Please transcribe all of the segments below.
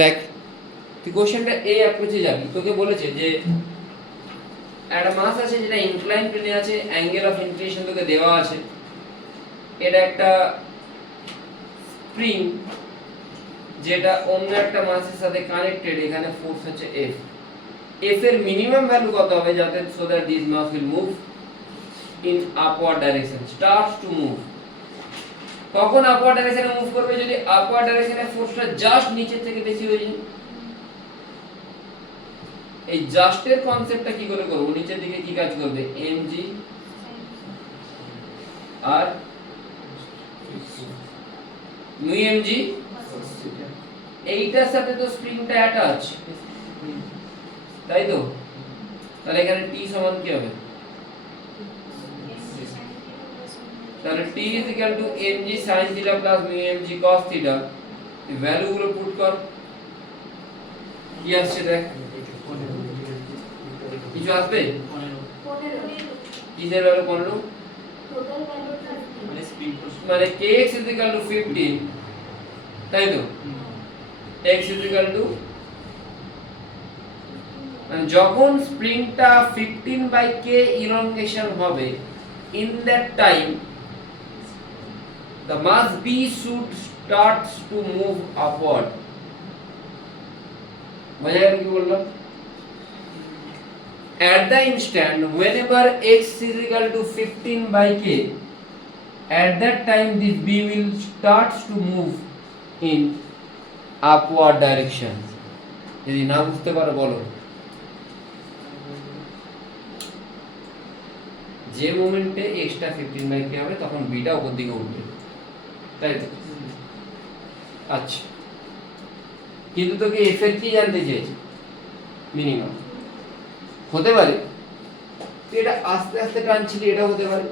দেখ তুই কোশ্চেনটা এই অ্যাপ্রোচে যাবি, তোকে বলেছে যে একটা মাস আছে যেটা ইনক্লাইন প্লেনে আছে, অ্যাঙ্গেল অফ ইনক্লিনেশন তোকে দেওয়া আছে, এটা একটা স্প্রিং যেটা অন্য একটা মাসের সাথে কানেক্টেড, এখানে ফোর্স হচ্ছে F। F এর মিনিমাম ভ্যালু কত হবে যাতে so that this mass will move in upward direction, starts to move. কখন আপওয়ার্ড ডাইরেকশনে মুভ করবে? যদি আপওয়ার্ড ডাইরেকশনে ফোর্সটা জাস্ট নিচের থেকে বেশি হয়ে যায়। এই জাস্টের কনসেপ্টটা কি করে করব? নিচের দিকে কি কাজ করবে? mg আর mu mg, এইটার সাথে তো স্প্রিংটা অ্যাটাচ, তাই তো? তাহলে এখানে t সমান কি হবে? তাহলে t mg sin theta plus mu mg cos theta, এই ভ্যালু গুলো পুট কর, কি আসছে দেখ। কিছু আসবে? কিসের ভ্যালু 15? মানে kx is equal to 15, তাই তো? x is equal to, মানে যখন স্প্রিংটা 15/k elongation হবে, in that time the mass b should starts to move upward। বোঝা গেল কি বললাম? At the instant whenever x is equal to 15/k, at that time this b will starts to move in upward direction। যদি না বুঝতে পারো বলো। যে মোমেন্টে x টা 15/k হবে তখন b টা উপর দিকে উঠবে, তাই তো? আচ্ছা, কিন্তু তোকে f এর কি জানতে চেয়েছে? মিনিমাম। হতে পারে তুই এটা আস্তে আস্তে টানছিলি, এটা হতে পারে,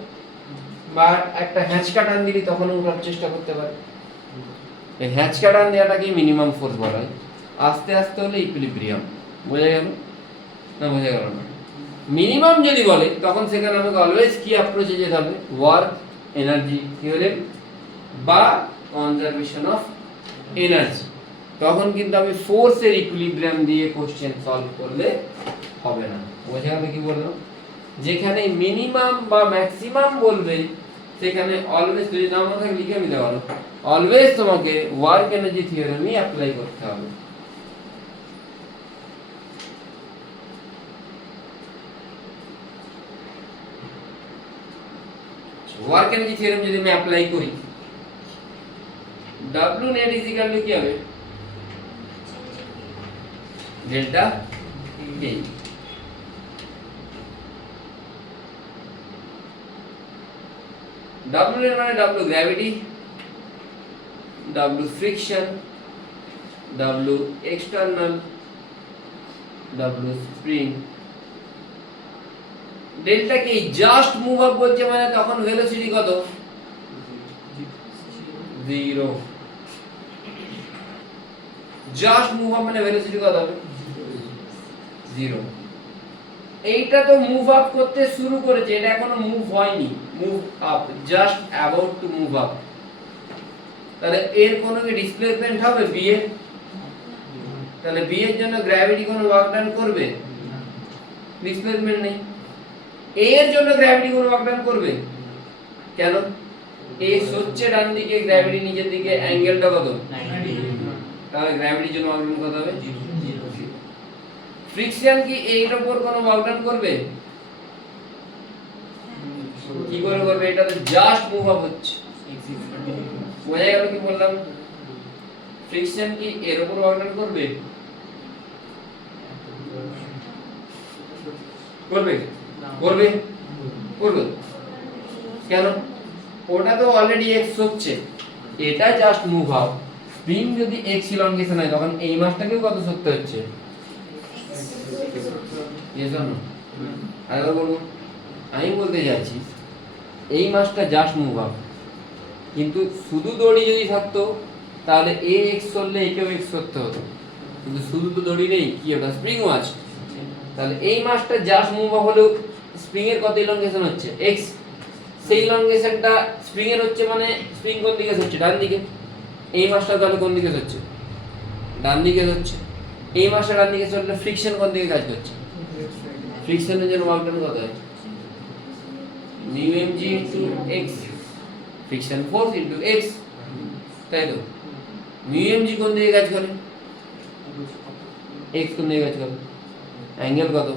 বা একটা হ্যাঁচকা টান দিলি তখনও ওঠার চেষ্টা করতে পারে। এই হ্যাঁচকা টান দেওয়াটাকে মিনিমাম ফোর্স বলা হয়, আস্তে আস্তে হলে ইকুইলিব্রিয়াম। বোঝা গেল না? বোঝা গেল না? মিনিমাম যদি বলে তখন সেখানে আমাকে অলওয়েজ কি অ্যাপ্রোচে যেতে হবে? ওয়ার্ক এনার্জি থিওরেম বা কনজারভেশন অফ এনার্জি। তখন কিন্তু আমি ফোর্সের ইকুইলিব্রিয়াম দিয়ে কোশ্চেন সলভ করলে হবে না। বোঝা গেল কি বললাম? যেখানে মিনিমাম বা ম্যাক্সিমাম বলবে সেখানে অলওয়েজ, যদি নাম না থাকে লিখে নিতে পারো, অলওয়েজ তোমাকে ওয়ার্ক এনার্জি থিওরেমই অ্যাপ্লাই করতে হবে। ওয়ার্ক এনার্জি থিওরেম যদি আমি অ্যাপ্লাই করি, W net is equal to কি হবে? Delta K। W এর মানে W gravity, W friction, W external, W spring. Delta K just move up বলছে, মানে তখন ভেলোসিটি কত? 0। জাস্ট মুভ আপ মানে ভেলোসিটি কত হবে? 0। এইটা তো মুভ আপ করতে শুরু করেছে, এটা এখনো মুভ হয়নি, move up, just about to move up. তাহলে এর কোনো কি ডিসপ্লেসমেন্ট হবে বি এর? তাহলে বি এর জন্য গ্র্যাভিটি কোনো ওয়ার্ক ডান করবে? ডিসপ্লেসমেন্ট নেই। এর জন্য গ্র্যাভিটি কোনো ওয়ার্ক ডান করবে? কেন? এ সচ্ছে ডান দিকে, গ্র্যাভিটি নিচের দিকে, অ্যাঙ্গেলটা কত? 90। তাহলে গ্র্যাভিটির জন্য ওয়ার্ক ডান কত হবে? 0। ফ্রিকশন কি এর উপর কোনো ওয়ার্ক ডান করবে? কি করে করবে? এটা তো জাস্ট মুভ আপ হচ্ছে। বোঝা গেল কি বললাম? ফ্রিকশন কি এর উপর ওয়ার্ক ডান করবে? করবে? করবে? করবে কেন? ওটা তো অলরেডি x হচ্ছে, এটা জাস্ট মুভ আপ। স্প্রিং যদি x ইলংগেশন হয় তখন এই মাসটাকেও কত সরতে হচ্ছে? এজন্য আরেকবার বলবো, আমি বলতে যাচ্ছি এই মাসটা জাস্ট মুভ আপ, কিন্তু শুধু দড়ি যদি থাকতো তাহলে এ x চললে একেও x করতে হতো, কিন্তু শুধু তো দড়ি নেই, কি ওটা স্প্রিংও আছে। তাহলে এই মাসটা জাস্ট মুভ আপ হলেও স্প্রিং এর কত ইলংগেশন হচ্ছে? x। সেই ইলংগেশনটা স্প্রিং এর হচ্ছে, মানে স্প্রিং কোন দিকে হচ্ছে? ডান দিকে। এই মাসটা তাহলে কোন দিকে হচ্ছে? ডান দিকে হচ্ছে, এই মাসটা ডান দিকে চললে ফ্রিকশন কোন দিকে কাজ করছে? ফ্রিকশনের জন্য ওয়ার্ক ডান কত হয়? Mu M G into X, friction force into X, তাই তো? মিউ এম জি কোন দিকে কাজ করে? এক্স কোন দিকে কাজ করে? অ্যাঙ্গেল কত?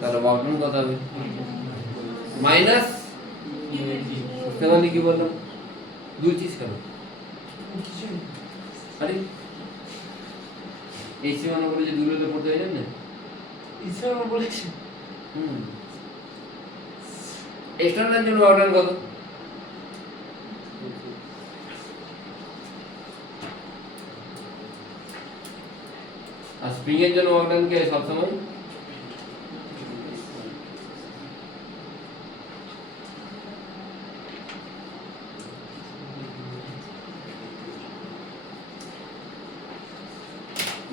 তাহলে ওয়ার্ক ডান কত হবে? মাইনাস, তাহলে কি বললাম? দুই চিজ কেন? আরে এই সীমানা বলে যে দূরে পড়তে হয় না, এই সীমানা বলেছে। এক্সটার্নাল জন্য ওয়ার্ক ডান কত? আর স্প্রিং এর জন্য ওয়ার্ক ডান কে সব সময়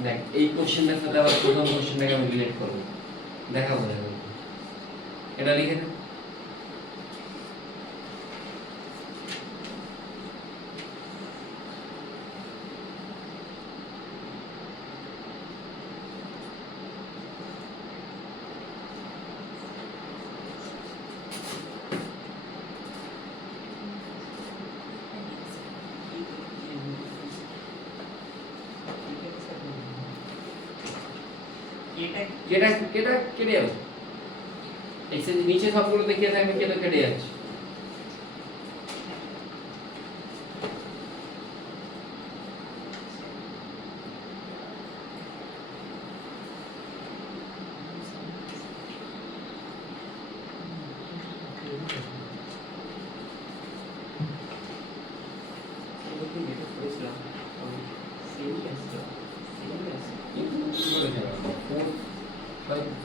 দেখ, এই কোশ্চেনটার সাথে আবার প্রথম কোশ্চেনটাকে আমি রিলেট করব, দেখাবো দেখাবো। এটা লিখে দে। কেটে যাবে, এক্সেস নিচে সবগুলো দেখিয়ে থাকবে, কেটে যাচ্ছে।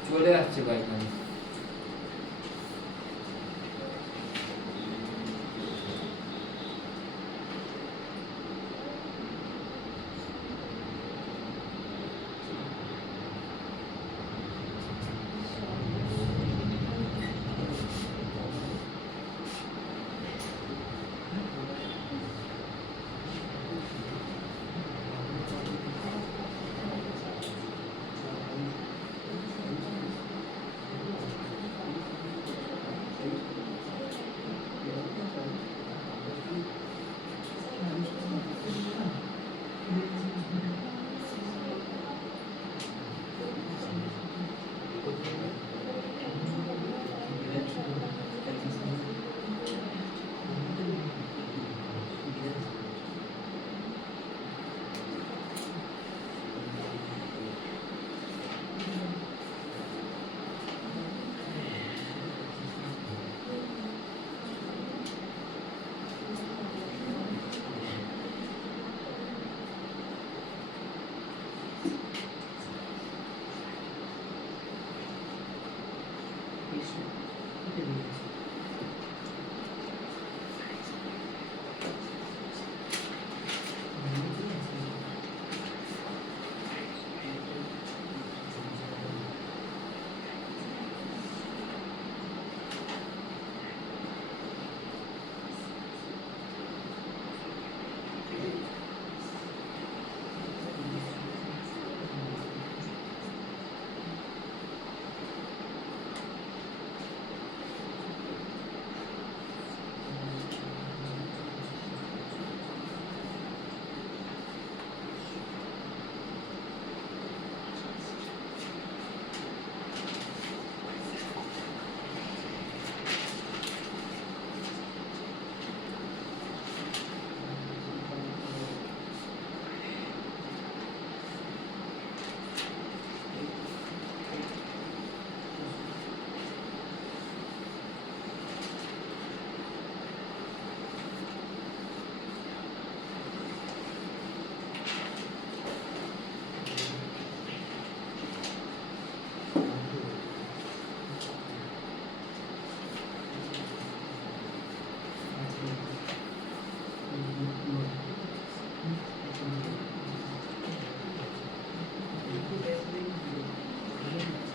চলে আসছে বাইকখানে।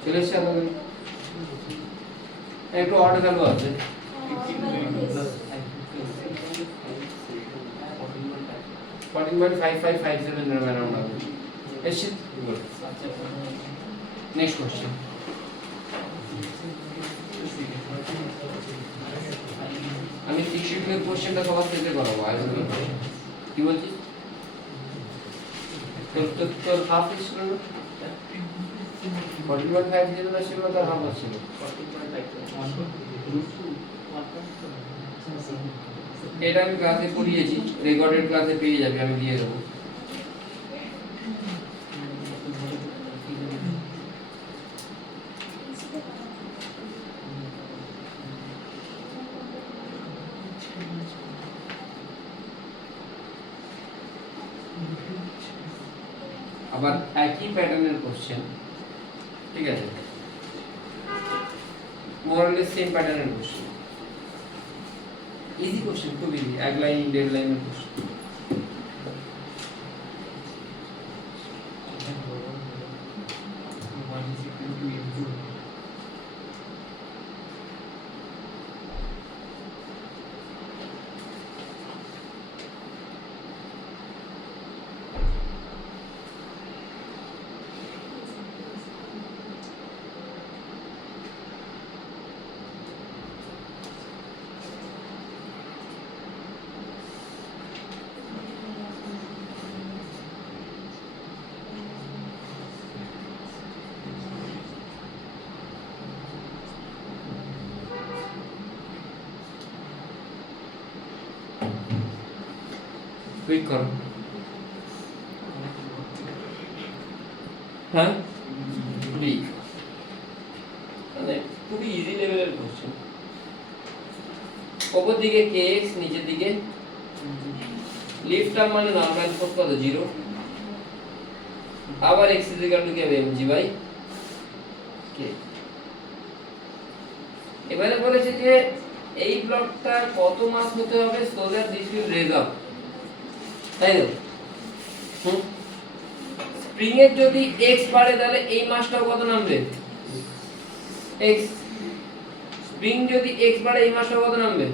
চলে এসছে আমাদের একটু অর্ডার চালু আছে। 14.5557 around হবে। Question? Good. Next question. আমি 6 শিফটের কোশ্চেনটা সবার শেষে করাবো আইসোলেশন কি বলছিস তোর হাফ ছিল না 14.50 না ছিল তার হাফ ছিল 14.5 এটা আমি ক্লাসে পড়িয়েছি রেকর্ডেড ক্লাসে পেয়ে যাবে আমি দিয়ে দেবো আবার একই প্যাটার্নের কোশ্চেন ঠিক আছে মোর অর লেস সেম প্যাটার্নের কোশ্চেন ইজি কোশ্চেন খুব ইজি এক লাইন দেড় লাইনের কোশ্চেন क्विक करो हाँ क्विक মানে খুবই ইজি লেভেলের কোশ্চেন উপর দিকে kx নিচের দিকে লিফট টার্ম মানে নরমাল ফোর্স কত 0 আবার x = কি হবে mg/k এবারে বলেছে যে এই ব্লকটা কত মাস হতে হবে so that this will raise up তাই তো স্প্রিং এর যদি x বাড়ে তাহলে এই মাসটাও কত নামবে x স্প্রিং যদি x বাড়ে এই মাসটাও কত নামবে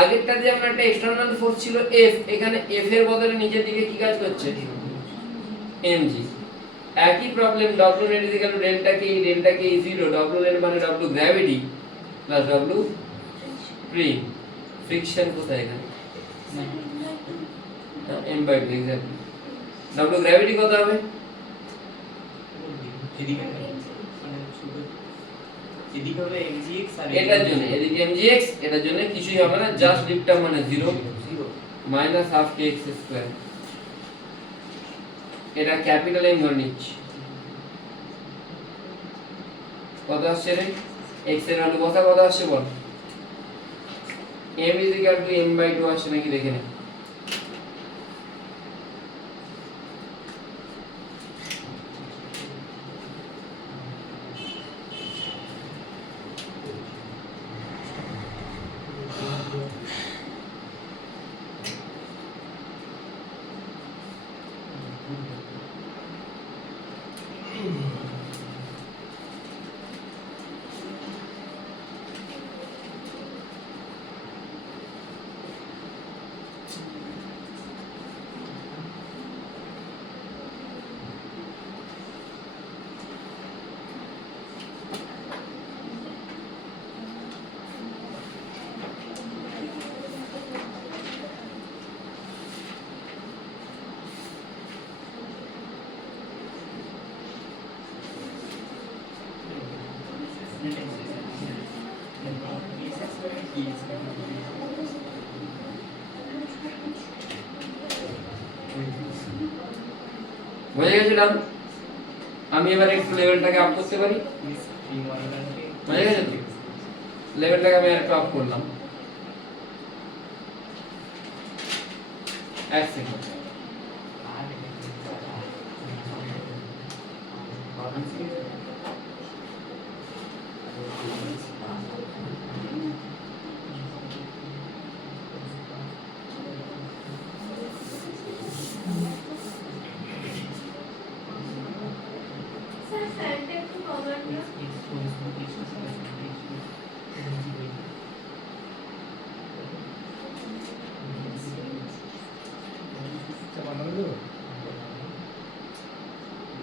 আগেরটা যে আমরা একটা এক্সটারনাল ফোর্স ছিল F এখানে F এর বদলে নিচের দিকে কি কাজ করছে mg একই problem w net delta k is 0 w net মানে w gravity plus w spring friction কোথায় এখানে m/2 এক্স্যাক্টলি w গ্র্যাভিটি কত হবে এদিকে হবে mgx আর এটার জন্য এদিকে mgx এটার জন্য কিছুই হবে না জাস্ট লিফটটা মানে 0 মাইনাস হাফ kx2 এটা ক্যাপিটাল M ধরে নিচ্ছি কত আসছে রে x এর ভ্যালু কত আসছে বল m m/2 আসছে নাকি দেখে নে বুঝে গেছিলাম আমি এবার একটু লেভেলটাকে আপ করতে পারি বুঝে গেছে তো লেভেলটাকে আমি একটু আপ করলাম এক সেকেন্ড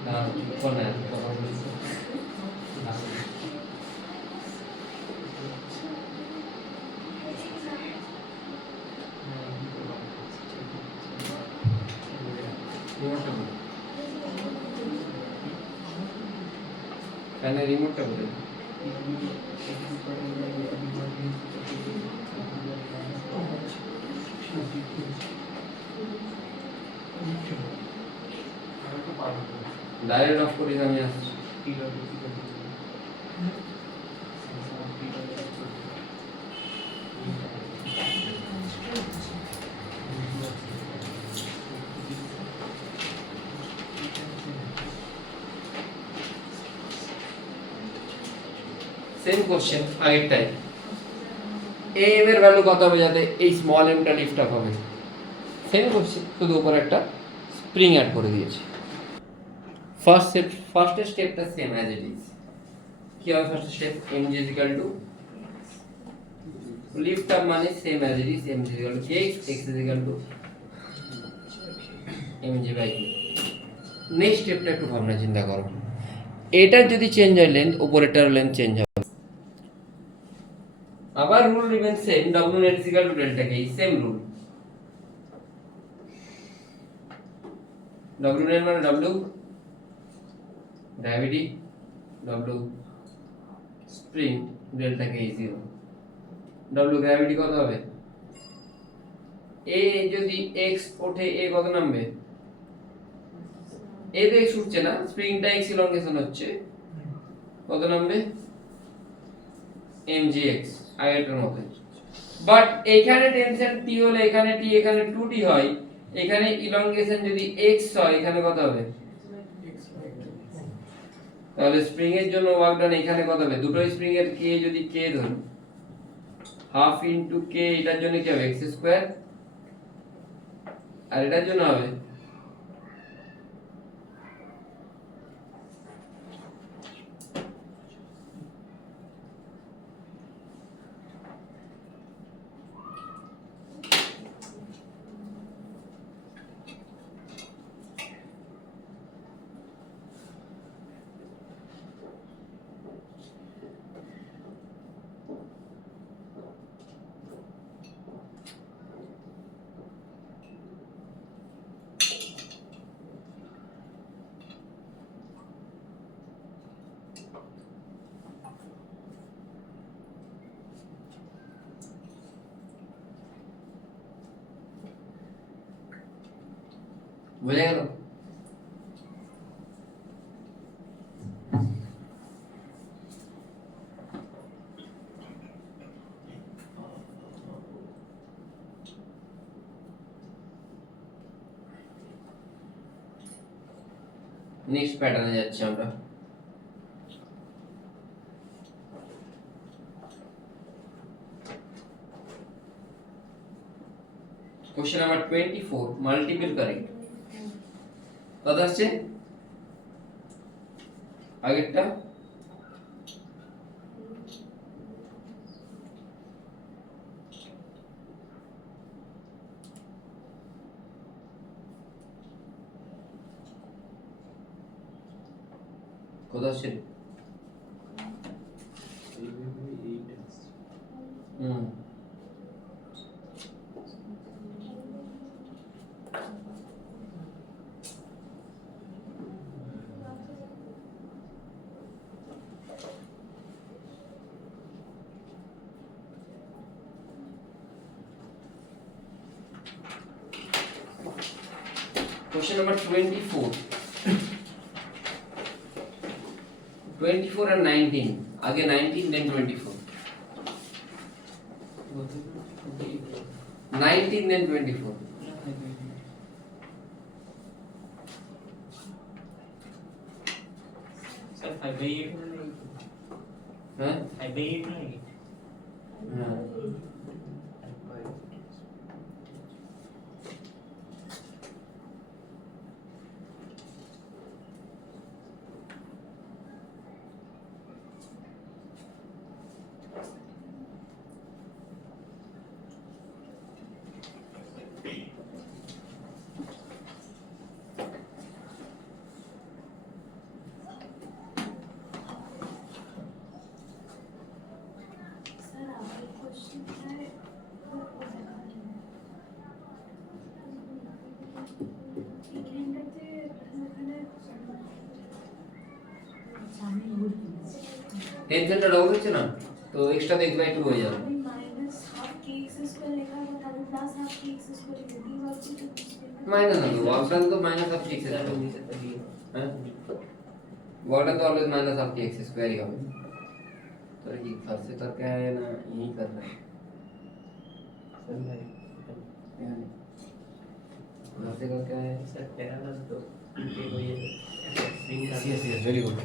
না কোন না কথা বলছি রিমোটটা কোথায় ডাইরেক্ট অফ করি আমি আসছি সেম কোশ্চেন আগেরটাই এম এর ভ্যালু কত হবে যাতে এই স্মল এমটা লিফট আপ হবে সেম কোশ্চেন শুধু উপরে একটা স্প্রিং অ্যাড করে দিয়েছি ফার্স্ট স্টেপটা সেম অ্যাজ ইট ইজ কি হবে first step M G equal to lift up মানে same as it is M G equal to K X equal to M G by K next স্টেপটা একটু ভাবনা চিন্তা করো এটার যদি চেঞ্জ হয় লেন্থ উপরেরটার লেন্থ চেঞ্জ হবে আবার rule remain same w net is equal to delta k same rule w net মানে w gravity w spring delta k is 0 w gravity কত হবে a যদি x ওঠে a কত নামবে a তো x উঠছে না স্প্রিংটা x ইলংগেশন হচ্ছে কত নামবে mgx আগেরটার মতো বাট এখানে টেনশন t হলে এখানে t এখানে 2t হয় এখানে ইলংগেশন যদি x হয় এখানে কত হবে তাহলে স্প্রিং এর জন্য ওয়ার্ক ডান এখানে কত হবে দুটো স্প্রিং এর k যদি k ধরি হাফ ইনটু k এটার জন্য কি হবে x স্কয়ার আর এটার জন্য হবে বুঝে গেল নেক্সট প্যাটার্নে যাচ্ছি আমরা কোশ্চেন নাম্বার 24 মাল্টিপল কারেক্ট কত আসছে আগেরটা কত আসছে Question number 24 and 19 आगे 19 then 24 19 then 24 सर 5/8 हाँ 5/8 नहीं हाँ এখানটাতে ওখানে আমি বলছি টেনশনটা ডাউন হচ্ছে না তো এক্সট্রা দেখবে একটু হয়ে যাবে আমি minus half K X square লেখা হবে তাহলে plus half K X square যদি ভাবছি তো মাইনাস না তো ওয়ার্ক ডান তো মাইনাস অফ এক্স স্কয়ার হ্যাঁ वर्ड तो always minus of X square ही होगा तो ये घर से करके आए ना यही कर रहे हैं घर से करके आए सर पैरेलल तो ये कोई yes yes yes very good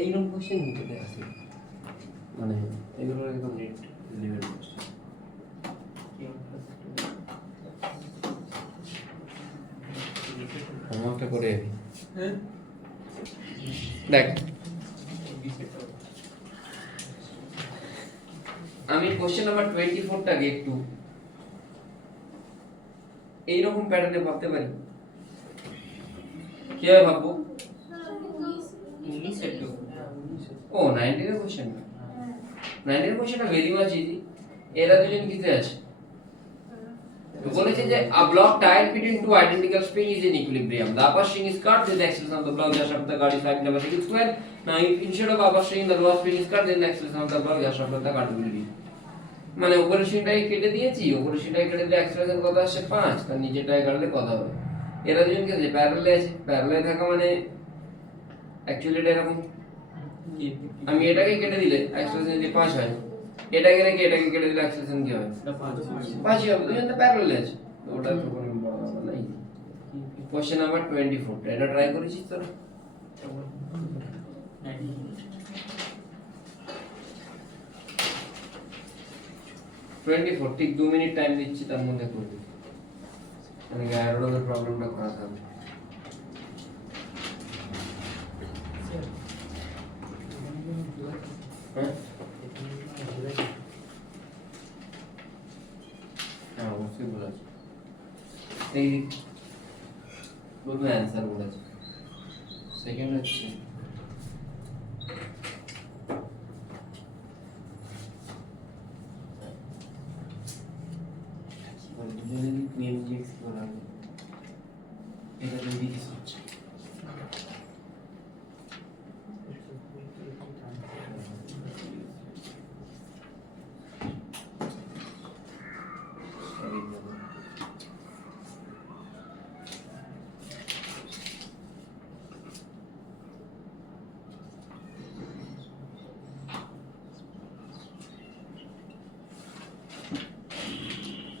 এইরকম কোশ্চেন নিতে দেয় আছে মানে এগুলো একদম নেট লেভেল কোশ্চেন হোমওয়ার্কটা করে হ্যাঁ দেখ আমি কোশ্চেন নাম্বার 24 টাকে একটু এইরকম প্যাটার্নে ভাবতে পারি কিভাবে ভাববো इंग्लिश सेट ও 19 এর কোশ্চেন 19 এর কোশ্চেনটা ভেরি মাচ ইজি এরা দুজন কিতে আছে তো বলেছে যে a block tied between two identical spring is in equilibrium the upper string is cut then the acceleration of the block just after the cut is 5 number second square now if instead of upper string the lower string is cut then the acceleration of the block just after the cut will be মানে উপরের স্ট্রিংটাকে কেটে দিয়েছি উপরের স্ট্রিংটাকে কেটে দিলে acceleration কত আসছে 5 তার নিচেটাকে কাটলে কত হবে এরা দুজন কি আছে প্যারালালে আছে প্যারালালে থাকা মানে অ্যাকচুয়ালি এটা এরকম আমি এটাকে কেটে দিলে অ্যাক্সেলারেশন যদি 5 হয় এটাকে রেখে এটাকে কেটে দিলে অ্যাক্সেলারেশন কি হবে 5 হবে দুজন তো প্যারালালে আছে তো ওটা তো কোনো বড় ব্যাপার না কোশ্চেন নাম্বার 24 এটা ট্রাই করেছিস তোরা 24 ঠিক 2 মিনিট টাইম দিচ্ছি তার মধ্যে করবি মানে গ্যারোডের প্রবলেমটা করা থাকবে হ্যাঁ হ্যাঁ অবশ্যই বলেছি এই বলবে অ্যান্সার বলেছি সেকেন্ড হচ্ছে এটা যদি কিছু হচ্ছে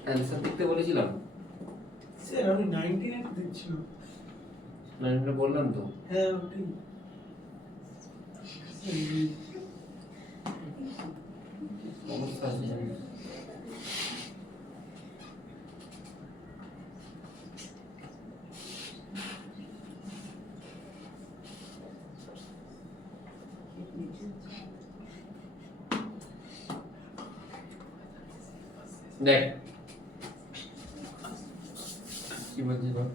অ্যান্সার দেখতে বলেছিলাম স্যার আমি 19 এর দেখছিলাম নাইনটা বললাম তো হ্যাঁ ওটাই অবস্থা আছে জানিস দেখ কি বলছিস বল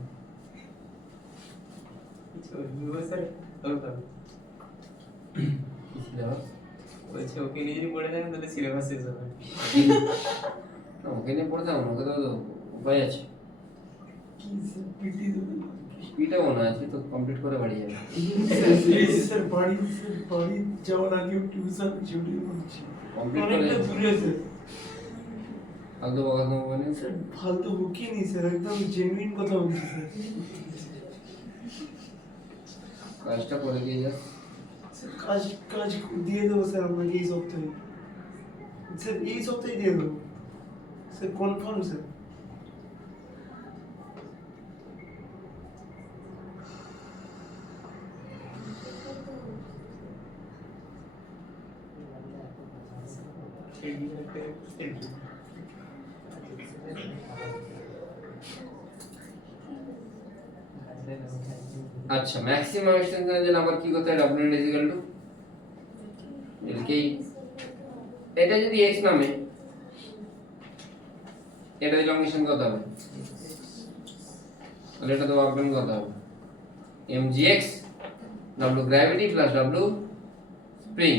सर और का কি সিলেবাস বলছে ওকে নিয়ে যদি পড়ে থাকেন তাহলে সিলেবাস শেষ হবে না ওকে নিয়ে পড়তে হবে না, ওকে তো উপায় আছে কি স্যার পিটি দেবেন পিটা মনে আছে তো কমপ্লিট করে বাড়ি যাবে স্যার বাড়ি যাওয়ার আগে টিউশন ছুটি করছি কমপ্লিট করে অনেকটা দূরে স্যার ফালতু বকাস না বলে স্যার ফালতু বকিনি স্যার একদম জেনুইন কথা বলছি স্যার কাজটা করে দিয়ে যা স্যার কাজ কাজ দিয়ে দেবো স্যার আপনাকে এই সপ্তাহে স্যার এই সপ্তাহে দিয়ে দেবো স্যার কনফার্ম স্যার আচ্ছা ম্যাক্সিমাম এক্সটেনশনের জন্য আবার কি করতে হয় w net is equal to LKE এটা যদি x নামে এটা ইলংগেশন কত হবে তাহলে এটা তো ওয়ার্ক ডান কত হবে mgx w gravity plus w spring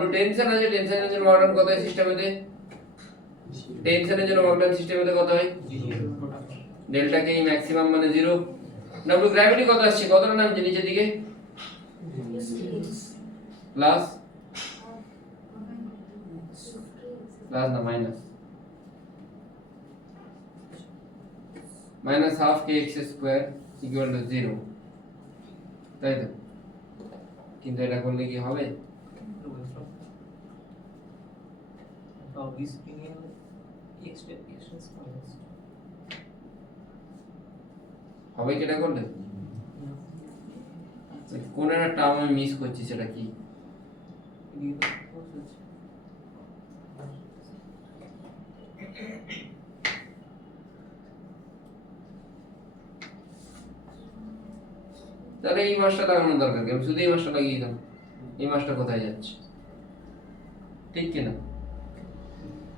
w tension আছে টেনশনের জন্য ওয়ার্ক ডান কত হয় সিস্টেমেতে টেনশনের জন্য ওয়ার্ক ডান সিস্টেমেতে কত হয় ডেল্টা কে ম্যাক্সিমাম মানে 0। ডাব্লিউ গ্র্যাভিটি কত আসছে, কতটা নামছে নিচের দিকে, প্লাস প্লাস না minus, minus half K X square equal to 0, তাই তো? কিন্তু এটা করলে কি হবে? হবে কি এটা করলে? কোন একটা টার্ম আমি মিস করছি, সেটা কি? তাহলে এই মাসটা লাগানোর দরকার কি? আমি শুধু এই মাসটা লাগিয়ে দিলাম, এই মাসটা কোথায় যাচ্ছে? ঠিক কিনা?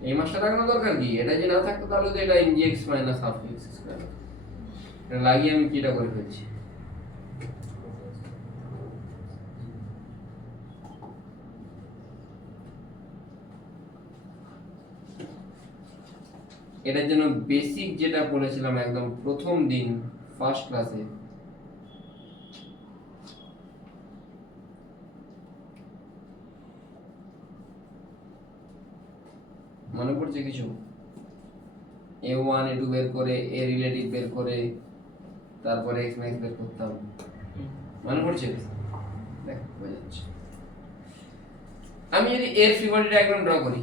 এই মাসটা লাগানোর দরকার কি? এটা যে না থাকতো তাহলে তো এটা mgx minus half x square, এটা লাগিয়ে আমি কিটা করে ফেলছি। এটার জন্য বেসিক যেটা পড়েছিলাম একদম প্রথম দিন ফার্স্ট ক্লাসে, মনে পড়ছে কিছু? a1 a2 বের করে a রিলেটিভ বের করে তারপরে x max বের করতাম, মনে পড়ছে? দেখ হয়ে যাচ্ছে। আমি যদি এর ফিবোনাচি ডায়াগ্রাম ড্র করি,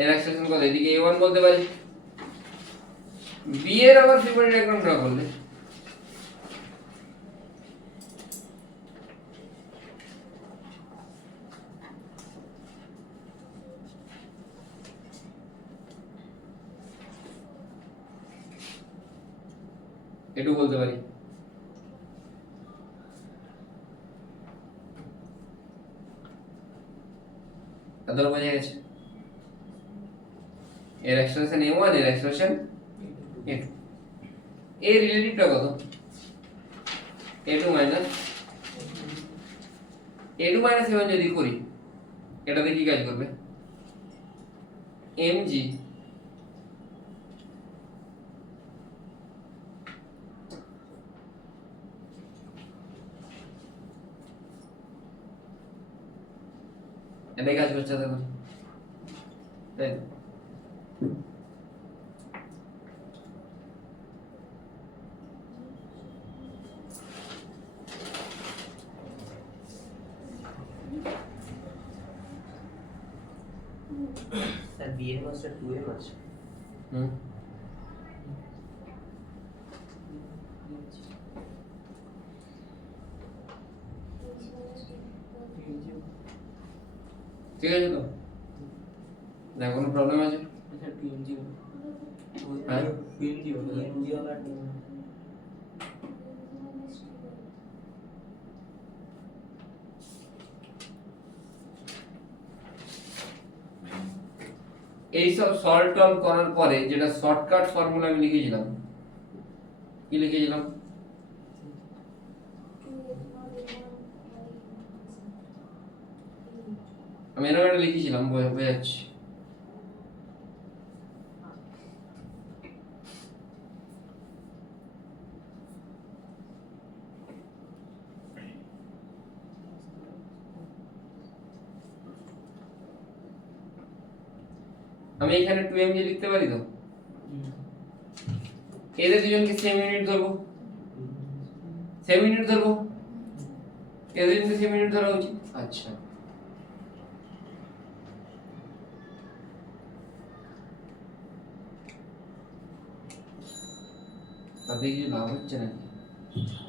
এর এক্সপ্রেশন কত? এদিকে a1 বলতে পারি, b এর আবার ফিবোনাচি ডায়াগ্রাম ড্র করলে এটু বলতে পারি। এতটা বোঝা গেছে? এর এক্সপ্রেশন a1, এর এক্সপ্রেশন a2, এর রিলেটিভটা কত? a2 মাইনাস a1 যদি করি, এটাতে কি কাজ করবে? mg এটাই কাজ করছে, দেখুন, তাই তো? স্যার বিএর মাসটা 2 মাস। হুম, ঠিক আছে তো? না কোনো প্রবলেম আছে? আচ্ছা পিএমজি হ্যাঁ, পিএমজি হলো minus এই সব সলভ টলভ করার পরে যেটা শর্টকাট ফর্মুলা আমি লিখেছিলাম, কি লিখেছিলাম? আমি এরকম একটা লিখেছিলাম, বোঝাচ্ছি। আমি এখানে 2mg লিখতে পারি তো? এদের দুজনকে সেম ইউনিট ধরবো, সেম ইউনিট ধরবো, এদের দুজনকে সেম ইউনিট ধরা উচিত। আচ্ছা, তাতে কিছু লাভ হচ্ছে না?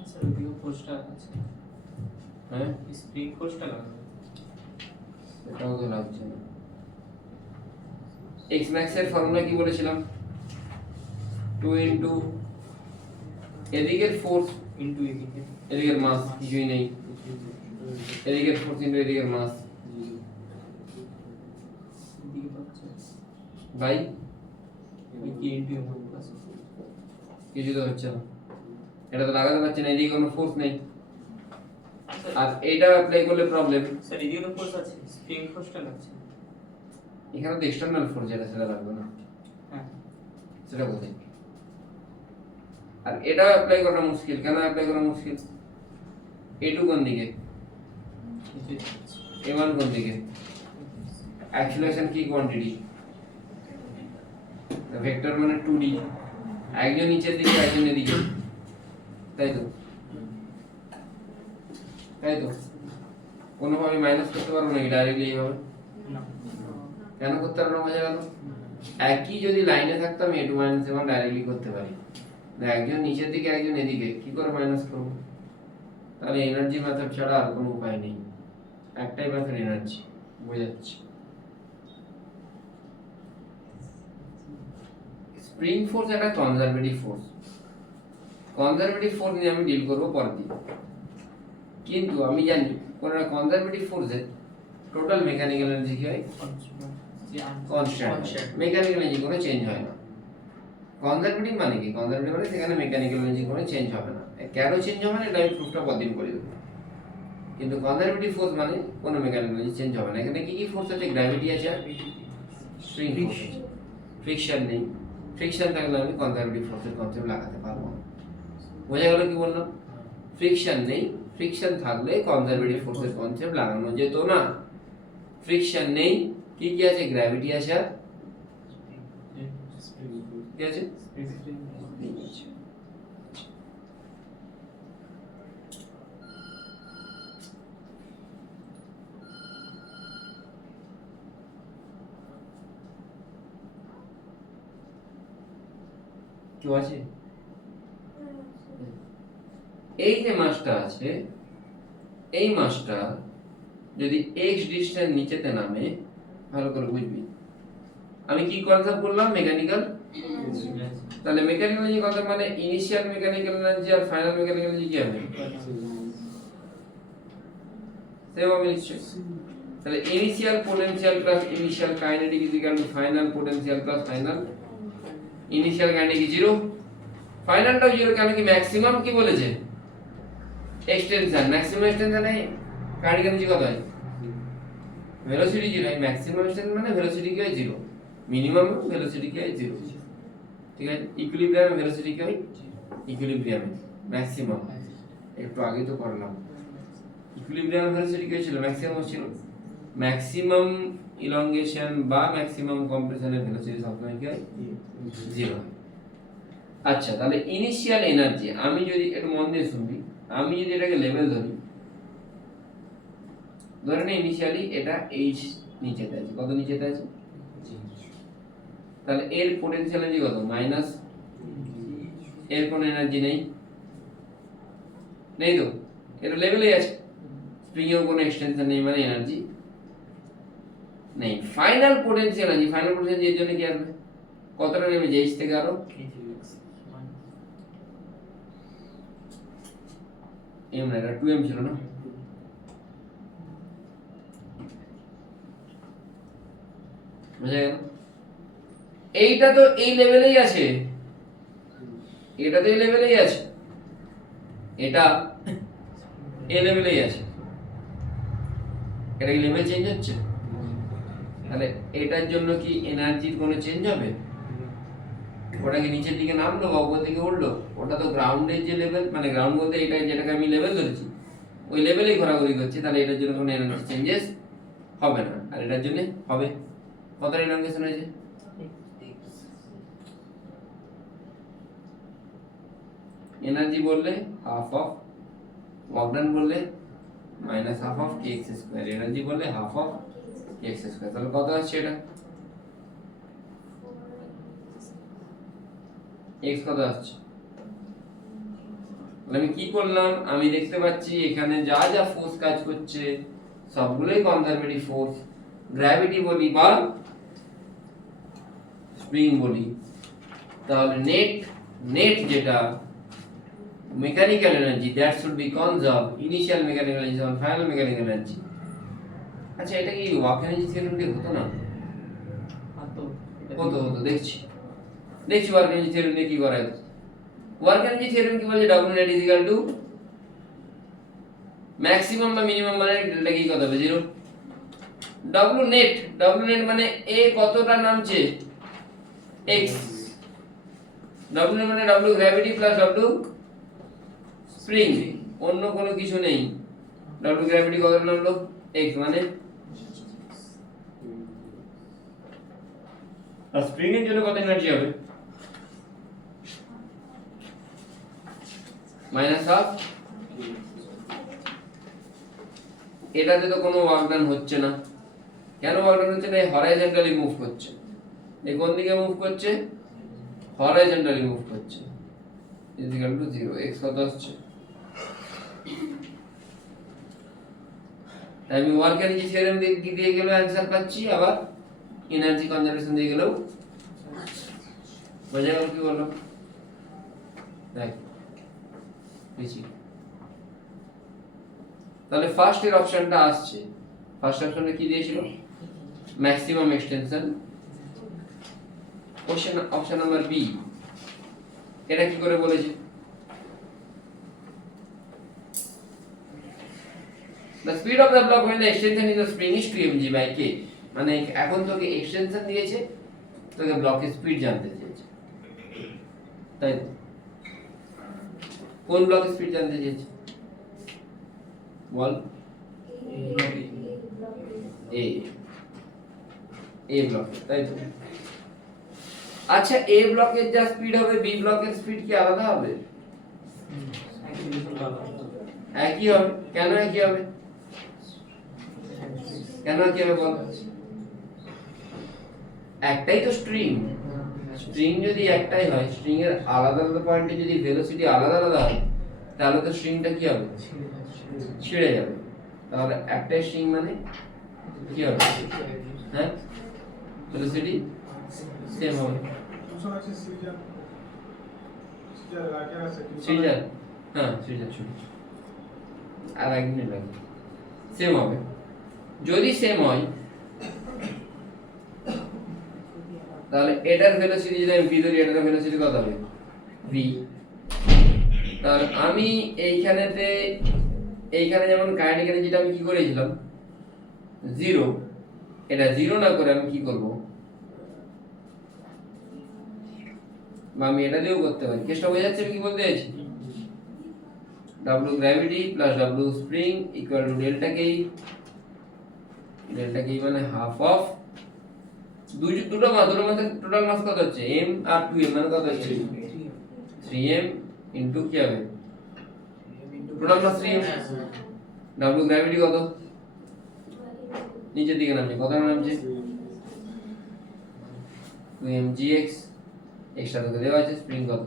স্যার বিও কোর্সটা আছে, হ্যাঁ, স্প্রিং কোর্সটা লাগবে। এটাও তো লাগছে না। x max এর ফর্মুলা কি বলেছিলাম? 2 ইনটু এদিকের ফোর্স ইনটু এদিকে এদিকের মাস, কিছুই নেই, এদিকের ফোর্স ইনটু এদিকের মাস এদিকে পাচ্ছে বাই ওই কি ইনটু এমন প্লাস কিছু তো হচ্ছে না, এটা তো লাগাতে পারছি না, এদিকে কোনো ফোর্স নেই, আর এটা অ্যাপ্লাই করলে প্রবলেম। স্যার এদিকে তো ফোর্স আছে, স্প্রিং ফোর্সটা লাগছে। এখানে তো এক্সটার্নাল ফোর্স যেটা সেটা লাগবে না, হ্যাঁ সেটা কোথায়? আর এটাও অ্যাপ্লাই করা মুশকিল। কেন অ্যাপ্লাই করা মুশকিল? এটু কোন দিকে, এ1 কোন দিকে, অ্যাক্সিলারেশন কি কোয়ান্টিটি, ভেক্টর মানে 2D, একজন নিচের দিকে একজন এদিকে, তাই তো? তাই তো? কোনোভাবে মাইনাস করতে পারবো নাকি ডাইরেক্টলি এইভাবে? না কেন করতে পারবো না? বোঝা গেল? একই যদি লাইনে থাকতাম a2 - a1 ডাইরেক্টলি করতে পারি, না একজন নিচের দিকে একজন এদিকে, কি করে মাইনাস করব? তাহলে এনার্জি মেথড ছাড়া আর কোনো উপায় নেই, একটাই মেথড এনার্জি। বোঝাচ্ছি। স্প্রিং ফোর্স একটা কনজারভেটিভ ফোর্স, কনজারভেটিভ ফোর্স নিয়ে আমি ডিল করবো পরের দিন। কিন্তু আমি জানি কোন একটা কনজারভেটিভ ফোর্সের টোটাল মেকানিক্যাল এনার্জি কি হয়? কনস্ট্যান্ট। মেকানিক্যাল এনার্জি কোনো চেঞ্জ হয় না। কনজারভেটিভ মানে কি? কনজারভেটিভ মানে সেখানে মেকানিক্যাল এনার্জি কোনো চেঞ্জ হবে না। কেন চেঞ্জ হবে না এটা আমি প্রুফটা পরদিন করে দেবো। কিন্তু কনজারভেটিভ ফোর্স মানে কোনো মেকানিক্যাল এনার্জি চেঞ্জ হবে না। এখানে কি কি ফোর্স আছে? গ্র্যাভিটি আছে, স্প্রিং ফোর্স, ফ্রিকশন নেই। ফ্রিকশন থাকলে আমি কনজারভেটিভ ফোর্সের কনসেপ্ট লাগাতে পারবো না। বোঝা গেল কি বললাম? ফ্রিকশন নেই, ফ্রিকশন থাকলে কনজারভেটিভ ফোর্সের কনসেপ্ট লাগানো যেত না। ফ্রিকশন নেই, কি কি আছে? গ্র্যাভিটি আছে, আর কি আছে? কেউ আছে? এই যে মাসটা আছে, এই মাসটা যদি x ডিস্টেন্স নিচেতে নামে, ভালো করে বুঝবি, আমি কি কনসেপ্ট বললাম? মেকানিক্যাল। তাহলে মেকানিক্যাল এনার্জি কনসেপ্ট মানে ইনিশিয়াল মেকানিক্যাল এনার্জি আর ফাইনাল মেকানিক্যাল এনার্জি কি হবে? সেম হবে নিশ্চয়ই। তাহলে initial potential plus initial kinetic is equal two final potential plus final initial kinetic 0, ফাইনালটাও 0। কেন কি? ম্যাক্সিমাম কি বলেছে? এক্সটেনশন। ম্যাক্সিমাম এক্সটেনশনে কাইনেটিক এনার্জি কত হয়? ভেলোসিটি 0। ম্যাক্সিমাম এক্সটেনশন মানে ভেলোসিটি কি হয়? 0। মিনিমাম ভেলোসিটি কি হয়? 0। ঠিক আছে? ইকুইলিব্রিয়ামে ভেলোসিটি কি হয়? ইকুইলিব্রিয়ামে ম্যাক্সিমাম। একটু আগে তো করলাম। ইকুইলিব্রিয়ামে ভেলোসিটি কি ছিল? ম্যাক্সিমাম ছিল। ম্যাক্সিমাম ইলংগেশন বা ম্যাক্সিমাম কম্প্রেশনের ভেলোসিটি সবসময় কি হয়? 0। আচ্ছা, তাহলে ইনিশিয়াল এনার্জি আমি যদি একটু মন দিয়ে শুনবি, আমি যদি এটাকে লেভেল ধরি, ধরে নে ইনিশিয়ালি এটা h নিচেতে আছে। কত নিচেতে আছে? তাহলে এর পোটেনশিয়াল এনার্জি কত? মাইনাস। এর কোনো এনার্জি নেই, নেই তো? এটা লেভেলেই আছে। স্প্রিং এও কোনো এক্সটেনশন নেই, মানে এনার্জি নেই। Final potential energy, final potential এর জন্য কি আসবে? কতটা নেমেছে h থেকে? আরো m না, এটা 2m ছিল না? বুঝা গেল? এইটা তো এই লেভেলেই আছে, এটা তো এই লেভেলেই আছে, এটা এই লেভেলেই আছে। এটা কি লেভেল চেঞ্জ হচ্ছে? তাহলে এটার জন্য কি এনার্জির কোনো চেঞ্জ হবে? ওটা কি নিচের দিকে নামলো বা উপর দিকে উঠলো? ওটা তো গ্রাউন্ডের যে লেভেল, মানে গ্রাউন্ড বলতে এটা যেটাকে আমি লেভেল ধরেছি, ওই লেভেলেই ঘোরাঘুরি করছে। তাহলে এটার জন্য কোনো এনার্জি চেঞ্জেস হবে না। আর এটার জন্য হবে। কতটা ইলংগেশন হয়েছে? এনার্জি বললে হাফ অফ, ওয়ার্ক ডান বললে minus half of kx square, energy বললে হাফ অফ kx স্কয়ার। তাহলে কত আসছে এটা? x কত আসছে? তাহলে আমি কি করলাম? আমি দেখতে পাচ্ছি এখানে যা যা ফোর্স কাজ করছে সবগুলোই কনজারভেটিভ ফোর্স। গ্র্যাভিটি বলি বা স্প্রিং বলি, তাহলে নেট যেটা mechanical energy that should be conserve initial mechanical energy এবং ফাইনাল মেকানিক্যাল এনার্জি। আচ্ছা, এটা কি ওয়ার্ক এনার্জি থিওরেম দিয়ে হতো না? হতো। দেখছি ওয়ার্ক এনার্জি থিওরেম দিয়ে কি করা হতো। ওয়ার্ক এনার্জি থিওরেম কি বলে? W net is equal to maximum বা মিনিমাম মানে ডেল্টা কি কত হবে 0 w নেট মানে a কতটা নামছে x w net মানে w gravity plus w spring অন্য কোনো কিছু নেই w গ্র্যাভিটি কত নামলো x মানে আর স্প্রিং এর জন্য কত এনার্জি হবে -12 এটাতে তো কোনো ওয়ার্ক ডান হচ্ছে না কেন ওয়ার্ক ডান হচ্ছে না এই হরাইজন্টালি মুভ করছে এই কোন দিকে মুভ করছে হরাইজন্টালি মুভ করছে ইকুয়াল টু 0 x কত আসছে আমি ওয়ার্ক এনার্জি থিওরেম দিয়ে গেল অ্যানসার পাচ্ছি আবার এনার্জি কনজারভেশন দিয়ে গেলেও বোঝা গেল কি বললাম দেখ বেশি তাহলে ফার্স্ট এর অপশনটা আসছে ফার্স্ট অপশনে কি দিয়েছিল maximum extension option number B এটা কি করে বলেছে the speed of the block when the extension in the spring is 2 mg by k মানে এখন তোকে এক্সটেনশন দিয়েছে তোকে ব্লকের স্পিড জানতে চেয়েছে তাই তো? কোন ব্লকের স্পিড জানতে চেয়েছে বল এ ব্লক তাই তো আচ্ছা এ ব্লকের যা স্পিড হবে বি ব্লকের স্পিড কি আলাদা হবে একই হবে কেন একই হবে কেন একই হবে বল একটাই তো স্ট্রিং স্ট্রিং যদি একটাই হয় স্ট্রিং এর আলাদা আলাদা পয়েন্টে যদি ভেলোসিটি আলাদা আলাদা হয় তাহলে তো স্ট্রিংটা কি হবে ছিঁড়ে যাবে তাহলে একটাই স্ট্রিং মানে কি হবে হ্যাঁ ভেলোসিটি সেম হবে সিজার হ্যাঁ সিজার ছোট আর একদিন লাগবে সেম হবে যদি সেম হয় তাহলে এটার ভেলোসিটি যদি আমি v ধরি এটার ভেলোসিটি কত হবে v তাহলে আমি এইখানে যেমন কাইনেটিক এনার্জিটা আমি কি করেছিলাম 0 এটা 0 না করে আমি কি করব বা আমি এটা দিয়েও করতে পারি কেসটা বোঝা যাচ্ছে আমি কি বলতে চাইছি w gravity plus w spring equal to delta k মানে হাফ অফ দুটো মধ্যে টোটাল মাস কত হচ্ছে m আর 2m মানে কত হচ্ছে 3m ইনটু কি হবে টোটাল মাস 3m w গ্র্যাভিটি কত নিচের দিকে নামছে কত নামছে 2m gx এক্সট্রা তোকে দেওয়া আছে স্প্রিং কত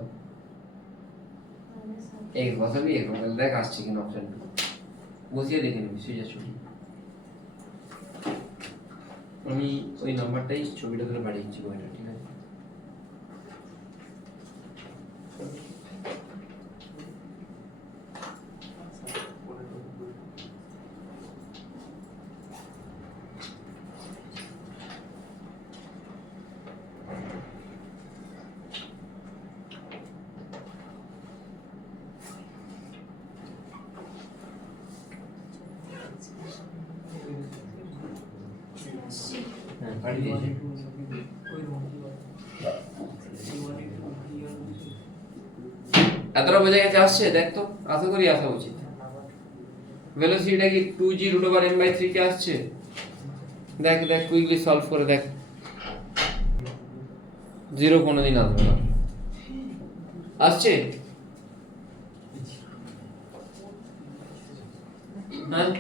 x বসাবি x বসাবি দেখ আসছে কিনা অপশনটা বসিয়ে দেখে নিবি সুইচ ছবি আমি ওই নাম্বারটাই ছবিটা ধরে পাঠিয়েছি বইটা ঠিক আছে এতটা বোঝা গেছে আসছে দেখ তো আশা করি আসা উচিত ভেলোসিটিটা কি 2g √m/3 কে আসছে দেখ কুইকলি সলভ করে দেখ 0 কোনোদিন আসবে না আসছে হ্যাঁ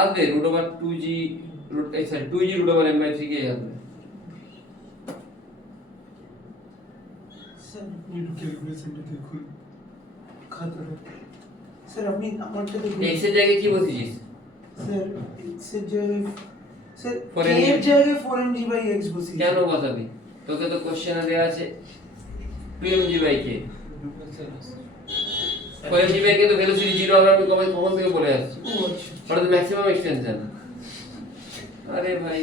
আসবে √2g 2g √m/3 কে আসবে স্যার আপনি আমারটা দেখুন x এর জায়গায় কি বসিয়েছিস স্যার x এর জায়গায় স্যার k 4mg এর জায়গায় 4mg/x বসিয়েছি কেন বসাবি তোকে তো কোশ্চেনে দেয়া আছে 2mg/k 4mg/k তো ভেলোসিটি 0 হবে আমি কখন থেকে বলে আসছি ও আচ্ছা ওটা তো ম্যাক্সিমাম এক্সটেনশন আরে ভাই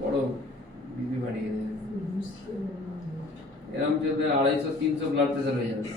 বড় বিপি বাড়িয়ে দেবে এরকম চলবে 250-300 ব্লাড প্রেসার হয়ে যাবে।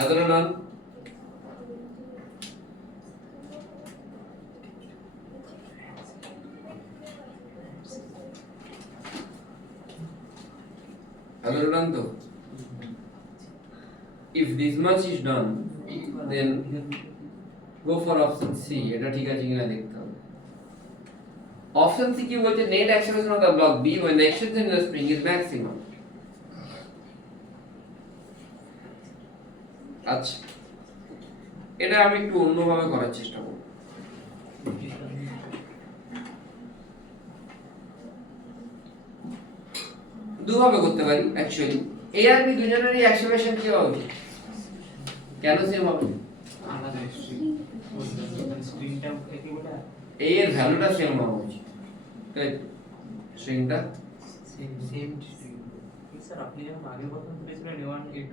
এতটা ডান। এতটা ডান তো? If this much is done, then go for option C. এটা ঠিক আছে কিনা দেখতে হবে। Option C কি বলছে? Net acceleration of the block B when the extension in the spring is maximum. আচ্ছা, এটা আমি একটু অন্যভাবে করার চেষ্টা করব। দুভাবে করতে পারি অ্যাকচুয়ালি। এ আর বি দুজনেরই অ্যাক্সেলারেশন কি হবে? কেন সেম হবে? আলাদা স্প্রিংটা একই বলে এ এর ভ্যালুটা সেম হওয়া উচিত, তাই স্ট্রিংটা সেম স্প্রিং। স্যার আপনি যখন আগে কথা বলেছিলেন A1 A2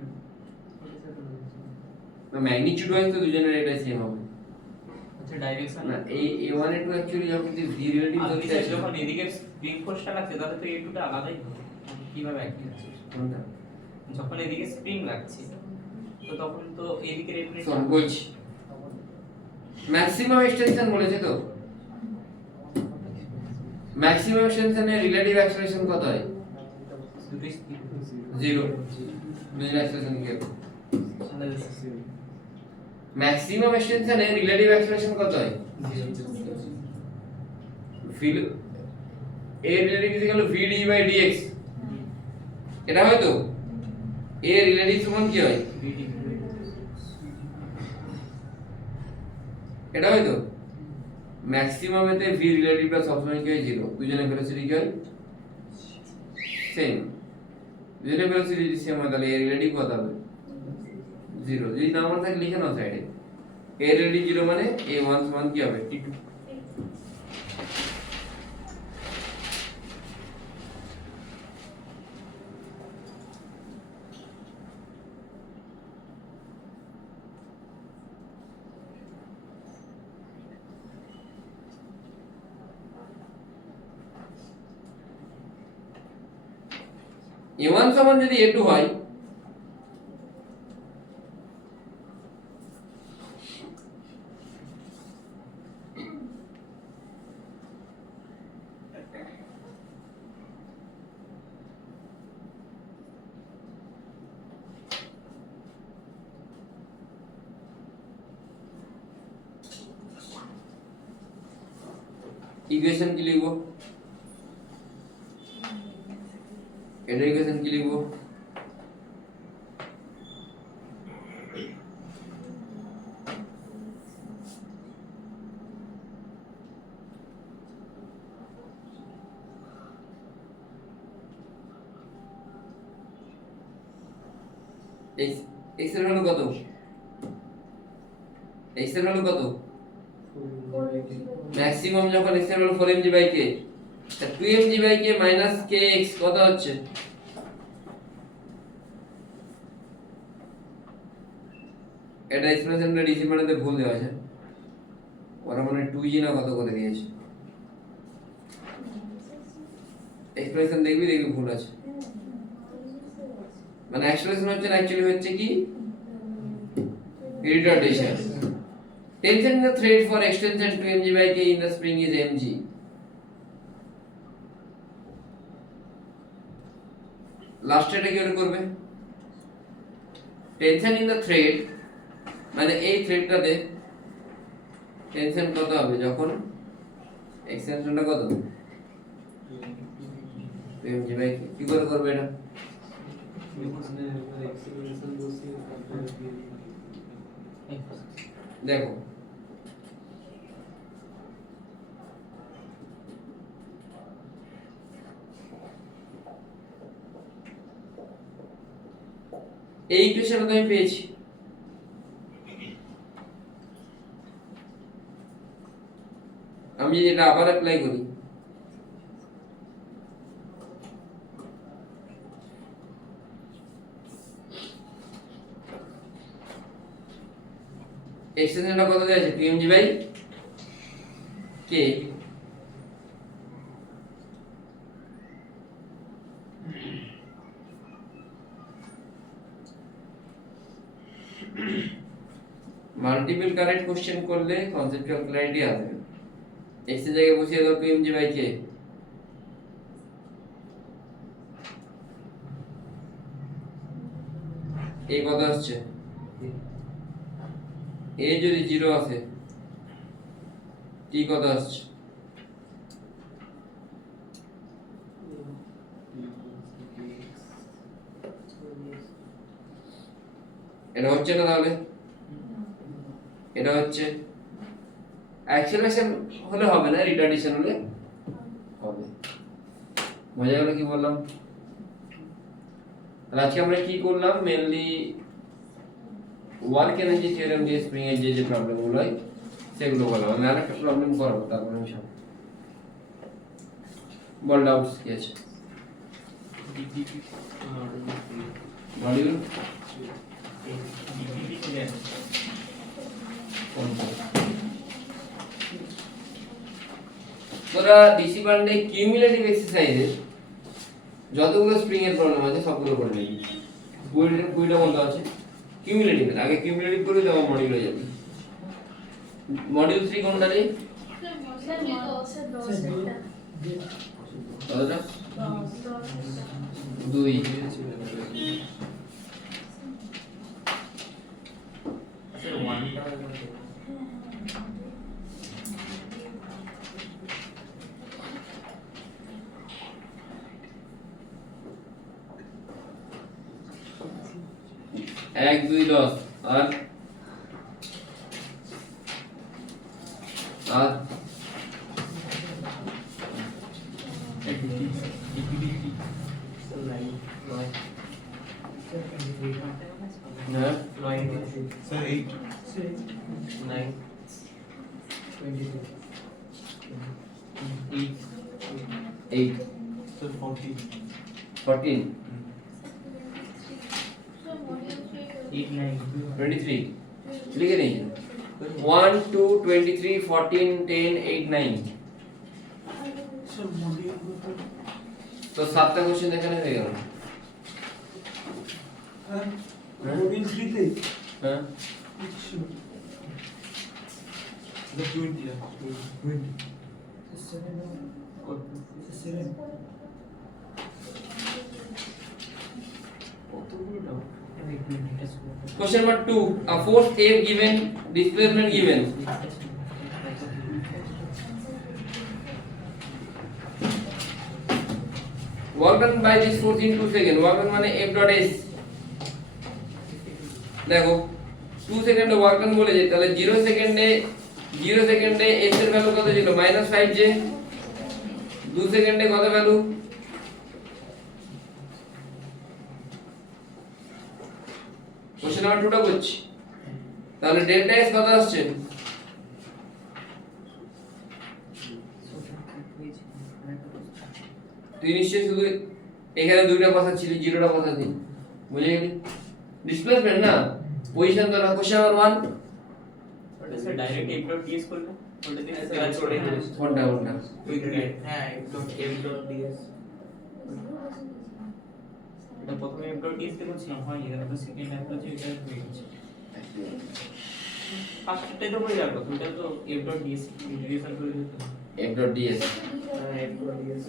না, ম্যাগনিটিউড ওয়াইজ তো দুজনের এটা সেম হবে। আচ্ছা ডাইরেকশন না, A1 A2 অ্যাকচুয়ালি যখন তুই ভি রিলেটিভ আপনি করতে স্যার আসিস যখন এদিকে স্প্রিং ফোর্সটা লাগছে তাহলে তো A2টা আলাদাই হবে। কিভাবে একই আছে? কোনটা? যখন এদিকে স্প্রিং লাগছে তো তখন তো এদিকে রেফারেন্স শোন বলছি, ম্যাক্সিমাম এক্সটেনশন বলেছে তো, ম্যাক্সিমাম এক্সটেনশনের রিলেটিভ অ্যাক্সেলারেশন কত হয়? দুটোই 0। দুজনের অ্যাক্সেলারেশন কি হবে? আলাদা ম্যাক্সিমাম এক্সটেনশনের রিলেটিভ অ্যাক্সেলারেশন কত হয়? ফিল a relative is equal to vd by dx, এটা হয় তো? a রিলেটিভ সমান কি হয়? এটা হয় তো? ম্যাক্সিমামেতে v রিলেটিভটা সবসময় কি হয়? 0। দুজনের ভেলোসিটি কি হয়? সেম। দুজনের ভেলোসিটি যদি সেম হয় তাহলে a রিলেটিভ কত হবে? 0। যদি না মনে থাকে লিখে নাও সাইডে, a রিলেটিভ 0 মানে a1 সমান কি হবে? t2। a1 সমান যদি a2 হয়, ইকুয়েশন কি লিখবো? এটা ইকুয়েশন কি লিখবো? x এর ভ্যালু কত? x এর ভ্যালু কত? ম্যাক্সিমাম যখন x এর ভ্যালু 4 mg/k, তা 2 mg/k মাইনাস kx কত হচ্ছে? এটা এক্সপ্রেশনটা ডিসি মানেতে ভুল দেওয়া আছে, ওরা মানে 2g না কত করে দিয়েছে। এক্সপ্রেশন দেখবি ভুল আছে, মানে অ্যাক্সেলারেশন হচ্ছে না, অ্যাকচুয়ালি হচ্ছে কি retardation. Tension in the thread for extension 2 mg/k in the spring is mg. Last এটা কি করবে? টেনশন ইন দ্য থ্রেড মানে এই থ্রেডটাতে টেনশন কত হবে যখন এক্সটেনশনটা কত? পিএমজি বাই কে কি করে করবে এটা उसने एक्सेलरेशन दोषी দেখো এই ইকুয়েশনটা আমি পেয়েছি আমি যদি এটা আবার অ্যাপ্লাই করি এক্সটেনশনটা কত দেওয়া আছে PMG by K multiple correct question করলে কনসেপচুয়াল ক্ল্যারিটি আসবে এক্স এর জায়গায় বসিয়ে দাও পিএমজি বাই কে এই কত আসছে এ যদি 0 আসে টি কত আসছে এটা হচ্ছে না তাহলে এটা হচ্ছে অ্যাক্সেলারেশন হলে হবে না রিটার্ডেশন হলে হবে মজা গেল কি বললাম আর আজকে আমরা কি করলাম মেইনলি ওয়ার্ক এনার্জি থিওরেম দিয়ে স্প্রিং এর যে প্রবলেম গুলো হয় সেগুলো বললাম আমি আরেকটা প্রবলেম করব তারপরে আমি সব বল ডাউটস কি আছে মডিউল তোরা ডিসি বান্ডে কিউমুলেটিভ এক্সারসাইজে যতগুলো স্প্রিং এর প্রবলেম আছে সবগুলো করে নিবি কুইটা বন্ধ আছে কিউমুলেটিভ আগে কিউমুলেটিভ করে দাও মডিউল হয়ে যাবে মডিউল 3 কোনটা রে কতটা 2 1 2 10 আর Sir, 8. 9. 8 Sir, 14. 14 8, 9. 23 লিখে নিন 1 2 23 14 10 8 9 সব মডিউল তো সাতটা কোশ্চেন এখানে হয়ে গেল হ্যাঁ মডিউল 3 তে হ্যাঁ আচ্ছা The 20. 20. 7 Question number 2. A force F given, displacement given. Work done by this force in 2 seconds. Work done মানে F dot S. দেখো 2 সেকেন্ডে ওয়ার্ক ডান বলে যায় তাহলে 0 সেকেন্ডে S এর ভ্যালু কত ছিল -5 যে 2 সেকেন্ডে কত ভ্যালু কোশ্চেন নাম্বার 2টা করছি তাহলে ডেল্টা S কত আসছে তুই নিশ্চয়ই শুধু এখানে দুইটা বসাচ্ছিলি জিরোটা বসাচ্ছিলি বুঝে গেলি ডিসপ্লেসমেন্ট না পজিশন তো না কোশ্চেন নাম্বার 1 ওটা sir direct f dot ds করলে ওটা দিয়ে কাজ করে কোনটা হ্যাঁ f dot ds এটা প্রথমে f dot ds তে করছিলাম হয় এটা তো সেকেন্ড অ্যাপ্রোচে এটা হয়ে গেছে ফার্স্টটাই তো হয়ে যাবে ওটা তো f dot ds ইন্টিগ্রেশন করে দিতে f dot ds f dot ds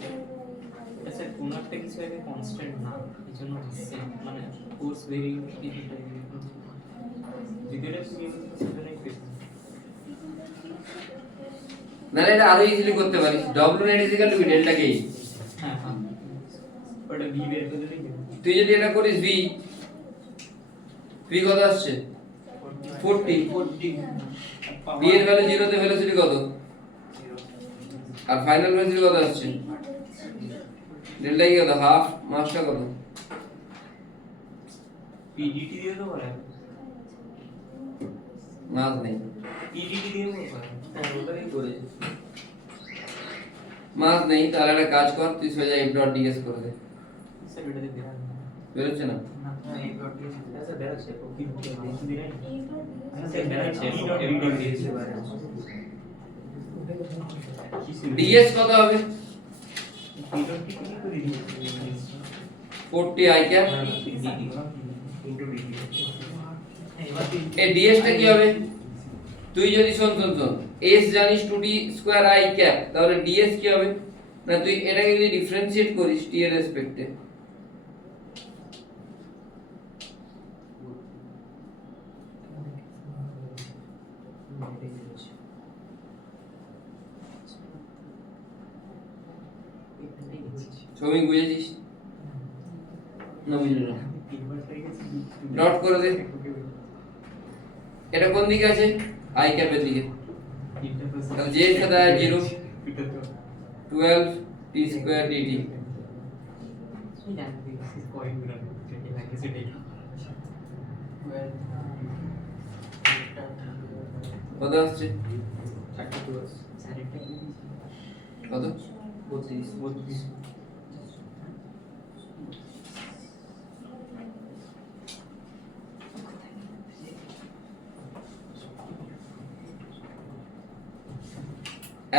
এটা স্যার কোন একটা কিছু আগে কনস্ট্যান্ট না এজন্য হচ্ছে মানে ফোর্স ভেরি কিছুটা যেটা সেজন্যই ফেস না এটা আরো ইজিলি করতে পারিস w net is equal to delta k হ্যাঁ হ্যাঁ ভি বের করে দিলেই হবে। তুই যদি এটা করিস ভি কত আসছে 40 ভি এর ভ্যালু 0 তে ভেলোসিটি কত আর ফাইনাল ভেলোসিটি কত আসছে ডেল্টা কি কত হাফ মাসটা কত পিডিটি দিয়ে দেবো না মাস নেই পিডিটি দিয়ে দেবো না হ্যাঁ ওটাই করে মাস নেই তাহলে একটা কাজ কর তুই সোজা এফ ডট ডিএস করে দে স্যার এটা দিয়ে দেন বেরোচ্ছে না না এই ডট দিয়ে স্যার বেরোচ্ছে ও কি দিতে নাই एक बार স্যার বেরোচ্ছে এই ডট দিয়েছে ডিএস কত হবে এই ডট কি করে দিয়েছে 40 আই ক্যাপ ইনটু ডিটি এই ডিএস টা কি হবে তুই যদি শোন এস জানিস 2d স্কয়ার আই ক্যাপ তাহলে ডিএস কি হবে না তুই এটাকে যদি ডিফারেন্সিয়েট করিস টি এর রেসপেক্টে ছবি বুঝেছিস না বুঝলি না ডট করে দে এটা কোন দিকে আছে আই ক্যাপের দিকে তাহলে যে এর সাথে 0 12 টি স্কয়ার ডিটি কত আসছে কত 32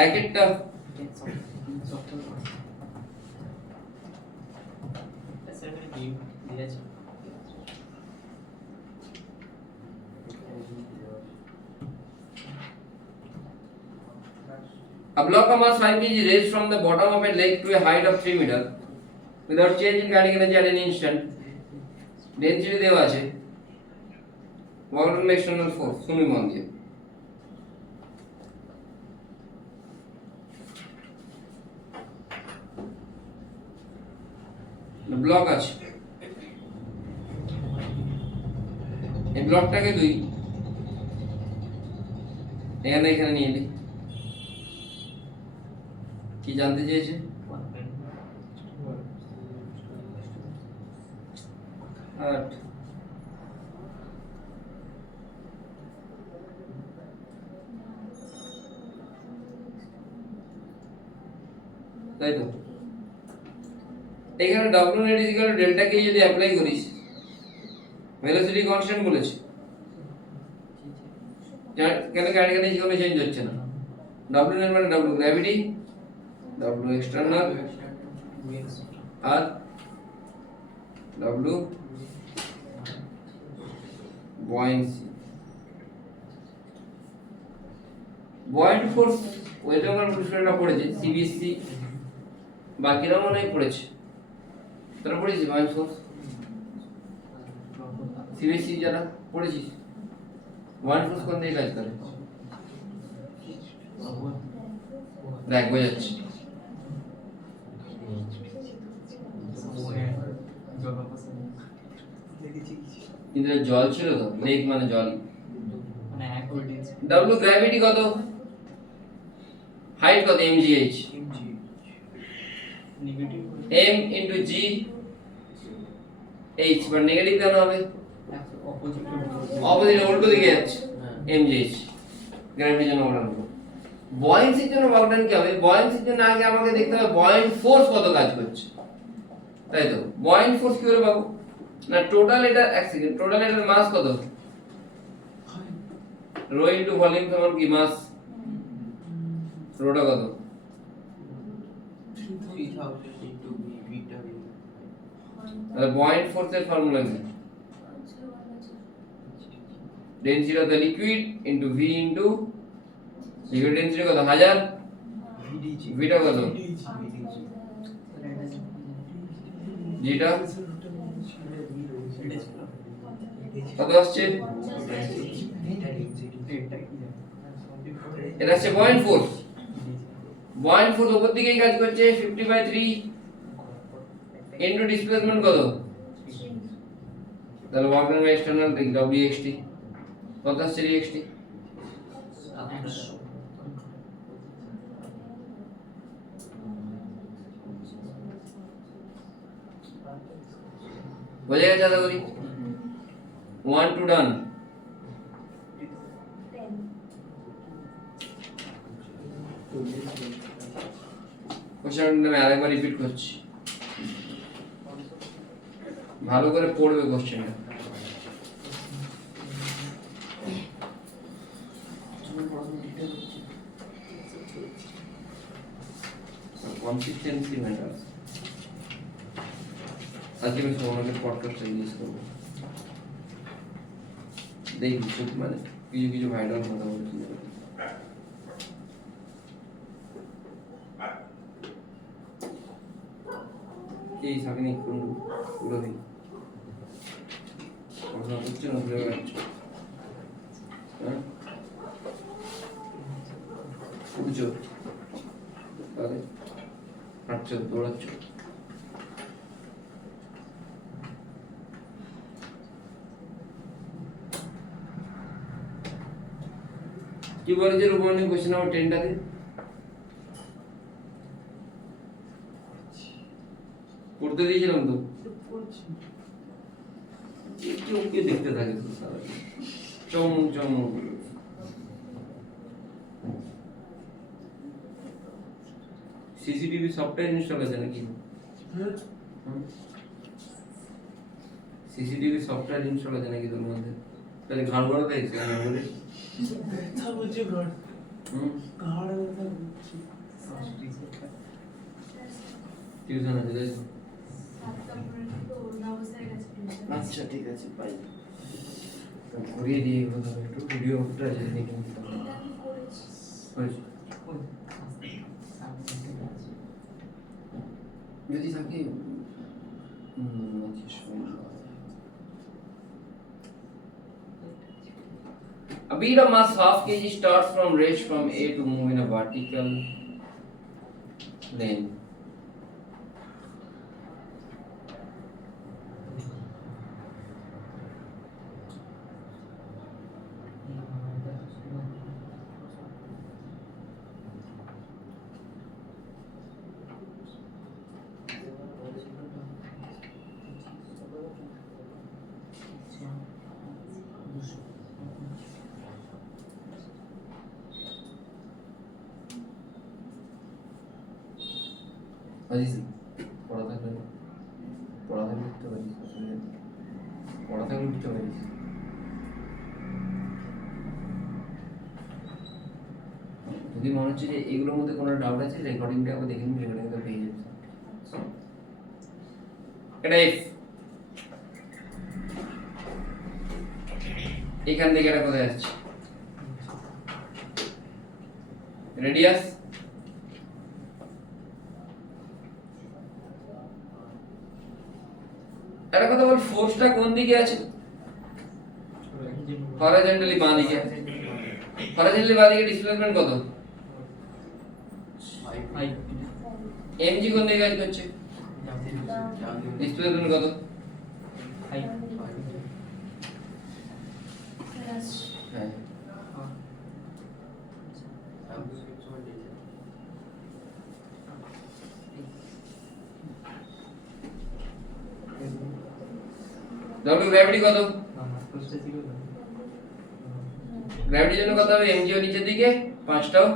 এক একটা A block of mass 5 kg is raised from the bottom of a lake to a height of 3 meter without change in kinetic energy at any instant. Density দেওয়া আছে work done by external force শুনি মন দিয়ে block আছে এই ব্লকটাকে তুই এখানে নিয়ে নি কি জানতে চেয়েছে আট তাই তো এখানে w net is equal to delta k যদি অ্যাপ্লাই করিস ভেলোসিটি কনস্ট্যান্ট বলেছে কেন কাইনেটিক এনার্জি কোনো চেঞ্জ হচ্ছে না w net মানে w গ্র্যাভিটি w external আর w buoyancy buoyant force weight আমরা পুরস্কারটা পড়েছি সিবিএসসি বাকিরা মনে হয় পড়েছে তোরা পড়েছিস buoyant force সিবিএসসি যারা পড়েছিস buoyant force কোন দিকে কাজ করে দেখ বোঝাচ্ছি কিন্তু জল ছিল তো লেক মানে জল মানে অ্যাকর্ডিং w গ্র্যাভিটি কত হাইট কত mgh negative m into g h but negative কেন হবে অপোজিট অপোজিট উল্টো দিকে যাচ্ছে mgh গ্র্যাভিটির জন্য ওটা হবে বয়েন্সির জন্য ওয়ার্কডান কি হবে বয়েন্সির জন্য আগে আমাকে দেখতে হবে বয়েন্ট ফোর্স কত কাজ করছে তাই তো বয়েন্ট ফোর্স কি করে পাবো না টোটাল এটার এক সেকেন্ড টোটাল এটার মাস কত রো ইনটু ভলিউম সমান কি মাস রোটা কত 3000 into beta v তাহলে বয়েন্ট ফোর্সের ফর্মুলা কি density of the liquid into v into liquid density কত 1000 vdg ভিটা কত vdg জিটা কত আসছে এটা হচ্ছে বয়েন্ট ফোর্স বয়েন্ট ফোর্স উপর দিকেই কাজ করছে 50/3 ইনটু ডিসপ্লেসমেন্ট কত? তাহলে work done by external WXT কত আসছে DXT? বোঝা গেছে আশা করি? 1 2 ডান। 10. কোশ্চেনটা আমি আরেকবার রিপিট করছি, ভালো করে পড়বে কোশ্চেনটা। Consistency matters. আজকে আমি সোমনাথের পডকাস্টটা ইউজ করবো, দেখি মানে কিছু কিছু ভাইরাল কথা বলছি। এই সাকিনি কোন পুরো দিন কথা হচ্ছে না, ভুলে যাচ্ছ। হ্যাঁ বুঝছো? তাহলে হাঁটছো, দৌড়াচ্ছ। কি বলেছে রূপমণি কোশ্চেন নাম্বার 10টাতে? পড়তে দিয়েছিলাম তো, কেউ দেখতে থাকে তো সারা চমন চমন। সিসিটিভি সফটওয়্যার ইনস্টল আছে নাকি? সিসিটিভি সফটওয়্যার ইনস্টল আছে নাকি তোর মধ্যে? তাহলে ঘাড় ঘাড় দেখছে আমি বলি ব্যথা বলছে ঘাড়, ঘাড় ব্যথা বলছে। টিউশন আছে তাই তো? 7টা পর্যন্ত তো নার্ভাস হয়ে গেছে tuition। আচ্ছা ঠিক আছে, পাই ঘুরিয়ে দিয়ে কথা একটু ভিডিওটা যদি দেখে নিতে পারো। এটা আমি করেছি। হয়েছে? যদি থাকে A bead of mass half kg starts from rest from A to move in a vertical lane. Aziz পড়া থাকলে উঠতে পারিস, পড়া থাকলে উঠতে পারিস। যদি মনে হচ্ছে যে এগুলোর মধ্যে কোনো ডাউট আছে, রেকর্ডিংটা আবার দেখে নিন, রেকর্ডিংটা পেয়ে যাবে। এটা এফ, এখান থেকে এটা কোথায় আসছে? রেডিয়াস একটা কথা বল, ফোর্সটা কোন দিকে আছে? হরাইজন্টালি বাঁ দিকে। হরাইজন্টালি বাঁ দিকে ডিসপ্লেসমেন্ট কত? এমজি কোন দিকে কাজ করছে? ডিসপ্লেসমেন্ট কত? Plus হ্যাঁ ডাব্লিউ গ্র্যাভিটি কত? গ্র্যাভিটির জন্য কত হবে? এমজিও নিচের দিকে, 5টাও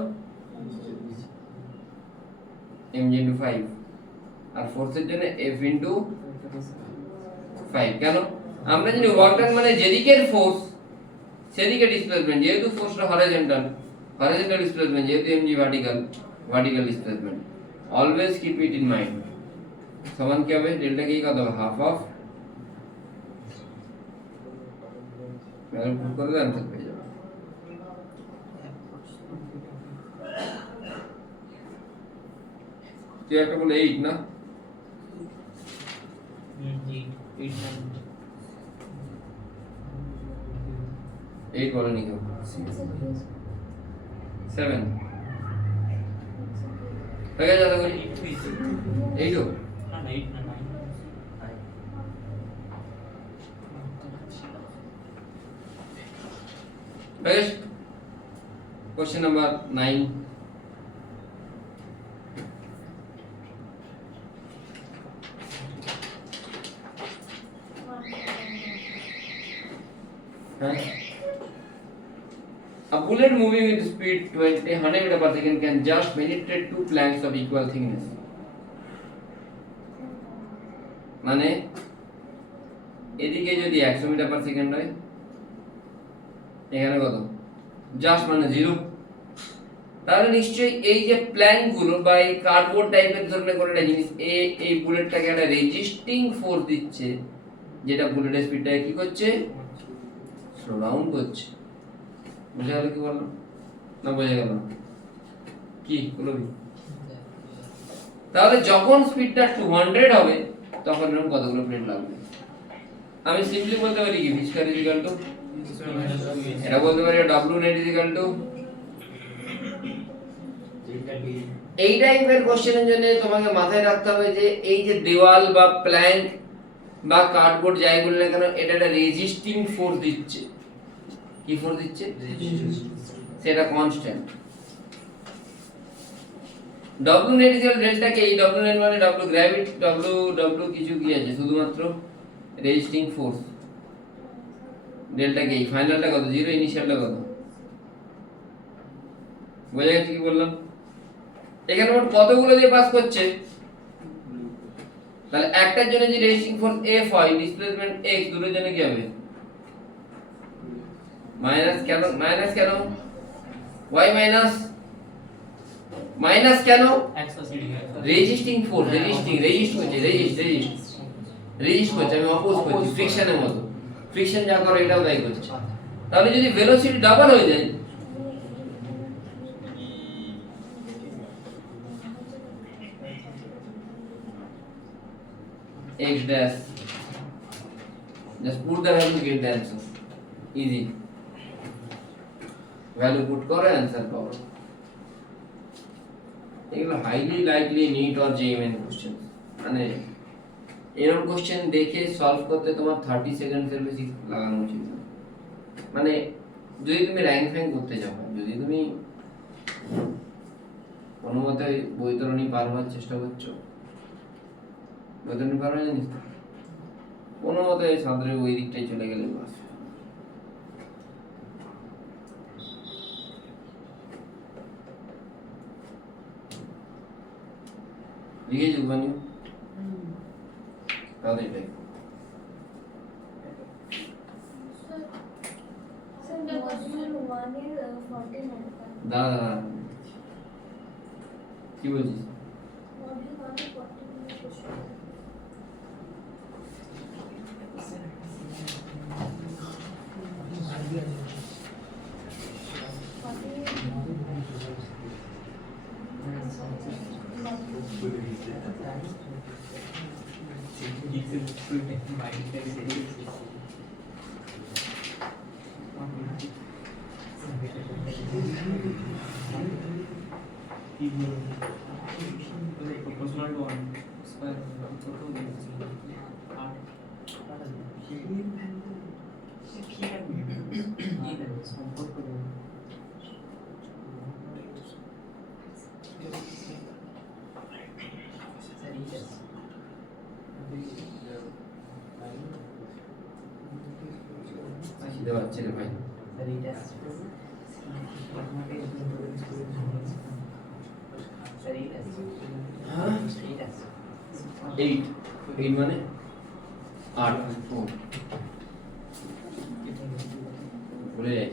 mg into 5, আর ফোর্সের জন্য f into 5। কেন? আমরা জানি ওয়ার্ক ডান মানে যেদিকের ফোর্স সেদিকে ডিসপ্লেসমেন্ট, যেহেতু ফোর্সটা হরাইজন্টাল ডিসপ্লেসমেন্ট, যেহেতু mg vertical displacement. Always keep it in mind. সমান কি হবে? ডেল্টা কি কত হবে? হাফ অফ, ম্যাথ ভুল করলে आंसर পেয়ে যাবে। তুই একটা বলে 8 না? 8 বলেনি কেউ। 7 হয়ে গেছে আশা করি। 8ও না 8 না 9 Next, question number 9. A bullet moving with speed 100 meter per second can just penetrate two planks of equal thickness. মানে এদিকে যদি 100 মিটার পার সেকেন্ড হয়, এখানে কত? জাস্ট মানে 0। তাহলে নিশ্চয়ই এই যে প্ল্যাঙ্ক গুলো বা এই কার্ডবোর্ড টাইপের ধরনের কোন একটা জিনিস এই বুলেটটাকে একটা রেজিস্টিং ফোর্স দিচ্ছে, যেটা বুলেটের স্পিডটাকে কি করছে? স্লো ডাউন করছে। বুঝা গেল কি বললাম? না বোঝা গেল না? কি বলবি? তাহলে যখন স্পিডটা 200 হবে তখন এরকম কতগুলো প্লেট লাগবে? আমি সিম্পলি বলতে পারি কি v স্কয়ার ইকুয়াল টু, এটা বলতে পারি w নেট ইকুয়াল টু। এই টাইপের কোশ্চেনের জন্য তোমাকে মাথায় রাখতে হবে যে এই যে দেওয়াল বা প্ল্যাঙ্ক বা কার্ডবোর্ড যাই বলি না কেন, এটা একটা রেজিস্টিং ফোর্স দিচ্ছে। কি ফোর্স দিচ্ছে? সেটা constant. w net equal delta K, এই w নেট মানে w গ্র্যাভিটি, w কিছু কি আছে, শুধুমাত্র রেজিস্টিং ফোর্স। ডেল্টা কে ফাইনালটা কত? 0, ইনিশিয়ালটা কত? বোঝা গেছে কি বললাম? এখানে মোট কতগুলো দিয়ে পাস করছে? তাহলে একটার জন্য যে রেজিস্টিং ফোর্স F হয়, ডিসপ্লেসমেন্ট x, দুটোর জন্য কি হবে? মাইনাস কেন? মাইনাস কেন? y মাইনাস মাইনাস কেন? রেজিস্টিং ফোর্স, রেজিস্ট করছে, রেজিস্ট করছে, আমি অপোজ করছি, ফ্রিকশনের মতো। ফ্রিকশন যা করে এটাও তাই করছে। তাহলে যদি ভেলোসিটি ডাবল হয়ে যায়, x dash, just put the value to get the answer, easy, value put করে answer পাবো। এগুলো highly likely NEET or JEE Main question, মানে এরকম কোশ্চেন দেখে সলভ করতে তোমার 30 সেকেন্ডের বেশি লাগানো উচিত না। মানে যদি তুমি র্যাঙ্ক ফ্যাঙ্ক করতে যাও, যদি তুমি কোনো মতে বৈতরণী পার হওয়ার চেষ্টা করছো, বৈতরণী পার হয়ে জানিস, কোনো মতে সাঁতরে ওই দিকটাই চলে গেলে বাস। লিখেছি উপানি তাহলে এটাই দাদা কি বলছিস? খিদে পাচ্ছে রে ভাই। 8 মানে 8 ভুলে যাই।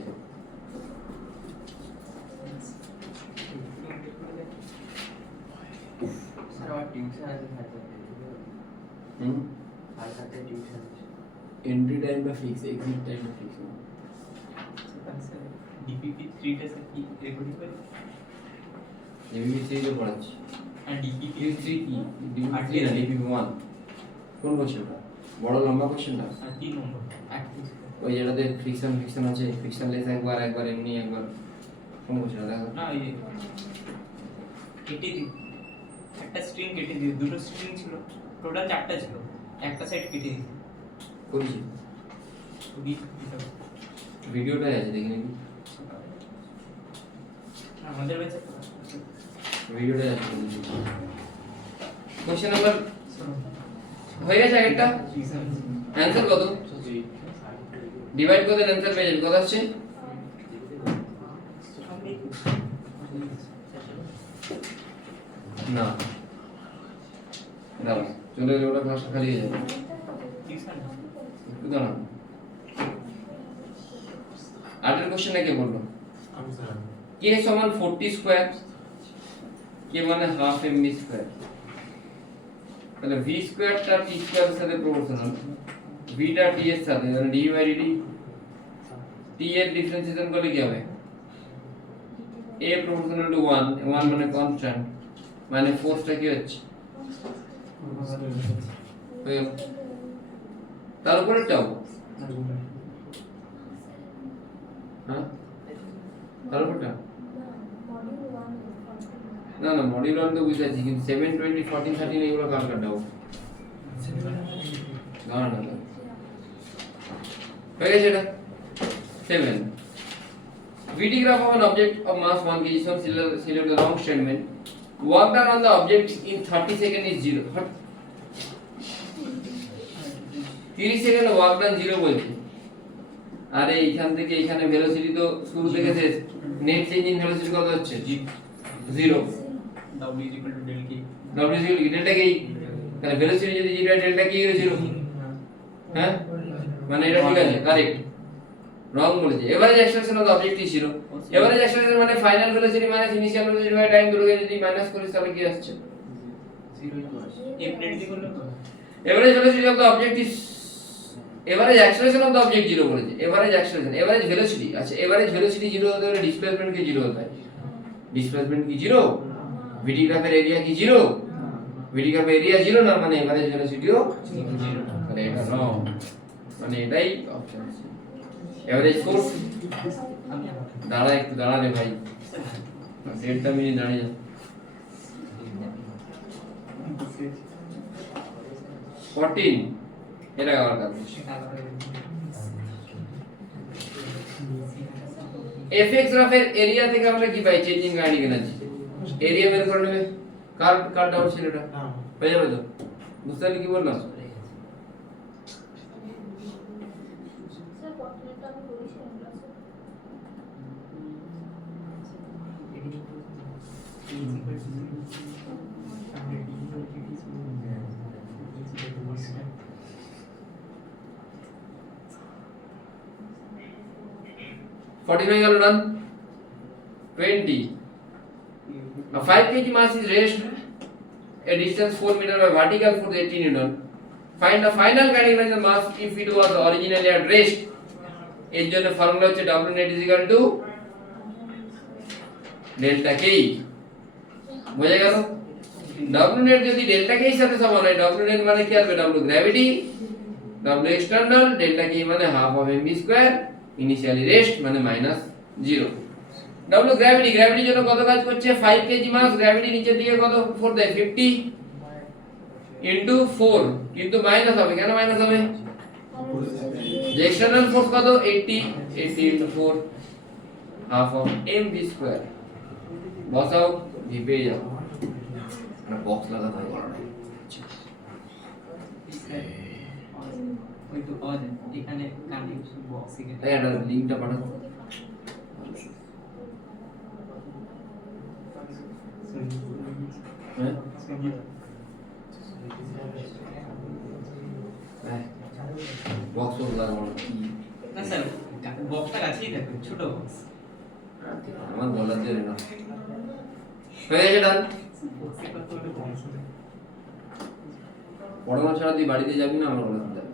एंट्री टाइम का फिक्स है, एग्जिट टाइम का फिक्स है। डीपीपी 3 টা স্যার কি রেকর্ডিং করে? डीपीपी 3 जो পড়াচ্ছি আর डीपीपी 3 কি? डीपीपी না, डीपीपी 1 কোন কোশ্চেনটা? বড় লম্বা কোশ্চেনটা? 3 নম্বর ওই যেটাতে ফ্রিকশন আছে, ফ্রিকশন লেস একবার এমনি একবার, কোন কোশ্চেনটা দেখো না। এই কেটে দি, একটা স্ট্রিং কেটে দি, দুটো স্ট্রিং ছিল, টোটাল 4টা ছিল, একটা সাইড কেটে দি করেছি। দি ভিডিওটাই আছে দেখে নিবি আমাদের ব্যাচে ভিডিওটাই আছে কোশ্চেন নাম্বার হয়ে গেছে একটা অ্যানসার কত ডিভাইড করে দেন অ্যানসার পেয়ে যাবেন কত আসছে না দাঁড়া চলে গেলে ওটা ক্লাসটা খালি হয়ে যাবে একটু দাঁড়ান আটের কোশ্চেনে কে বললো কে সমান 40 স্কয়ার কে মানে হাফ এমবি স্কয়ার তাহলে v স্কয়ারটা t স্কয়ারের সাথে প্রপোর্শনাল v টা t এর সাথে মানে d বাই dt t এর ডিফারেন্সিয়েশন করলে কি হবে a প্রপোর্শনাল টু 1 1 মানে কনস্ট্যান্ট মানে ফোর্সটা কি হচ্ছে হয়ে গেল। তার উপরে টাও হ্যাঁ তার উপরে টাও না না মডিউল 1 তো বুঝতে পারছি কিন্তু 7 20 14 13 এগুলো কার কার দাও না না না হয়ে গেছে এটা 7 VT graph of an object of mass 1 kg is similar to the wrong statement work done on the object in 30 seconds is 0 30 সেকেন্ডে ওয়ার্ক ডান 0 বলছে আরে এইখান থেকে এইখানে ভেলোসিটি তো শুরু থেকে শেষ নেট চেঞ্জিং ভেলোসিটি কত হচ্ছে 0 w is equal to del k w is equal to delta k তাহলে ভেলোসিটি যদি 0 হয় ডেল্টা k এর 0 হ্যাঁ মানে এটা ঠিক আছে কারেক্ট রং বলেছে average acceleration of the object is 0 average acceleration মানে final velocity minus initial velocity by time দুটোকে যদি মাইনাস করিস তাহলে কি আসছে 0 infinity করলে তো average velocity of the object is average acceleration of the object 0 বলেছে এভারেজ অ্যাক্সেলারেশন এভারেজ ভেলোসিটি আচ্ছা এভারেজ ভেলোসিটি 0 হতে হলে ডিসপ্লেসমেন্ট কি 0 হতে হয় ডিসপ্লেসমেন্ট কি 0 ভিটি গ্রাফের এরিয়া কি 0 ভিটি গ্রাফের এরিয়া 0 না মানে এভারেজ ভেলোসিটিও 0 তাহলে এটা রং মানে এটাই অপশন আছে এভারেজ ফোর্স দাঁড়া একটু দাঁড়া রে ভাই 1.5 মিনিট দাঁড়িয়ে যা 14 এটা আবার কাজ fx গ্রাফের এরিয়া থেকে আমরা কি পাই চেঞ্জিং কাইনেটিক এনার্জি এরিয়া বের করে নেবে কার ডাউট ছিল এটা হয়ে যাবে তো বুঝতে পারলি কি বললাম স্যার কোঅর্ডিনেটটা আমি করেছিলাম ক্লাসে Forty hয়ে গেল ডান 20 a 5 kg mass is raised a distance 4 meter by vertical force 80 newton find the final kinetic energy of the mass if it was originally at rest এর জন্য ফর্মুলা হচ্ছে w net is equal to delta k বোঝা গেল w net যদি delta k এর সাথে সমান হয় w net মানে কি আসবে w gravity w external delta k মানে half of mv square initially rest মানে -0 w gravity gravity জন্য কত কাজ করছে 5 kg মাস gravity নিচের দিকে কত ফোর্স দেয় 50 into 4 কিন্তু মাইনাস হবে কেন মাইনাস হবে যে এক্সটারনাল ফোর্স কত 80 into 4 half of mv square বসাও v পেয়ে যাও না বক্স লাগাতে হবে ওই তো পাওয়া যায় এখানে কানেকশন বক্স এখানে এই এটা লিংকটা পাঠাও হ্যাঁ বক্স লাগানো না স্যার বক্সটা কাছেই থাকে ছোট বক্স আমার গলার জন্য না হয়ে গেছে ডান বক্সে কত বড় বক্স পড়ানো ছাড়া তুই বাড়িতে যাবি না আমার গলাতে যাবি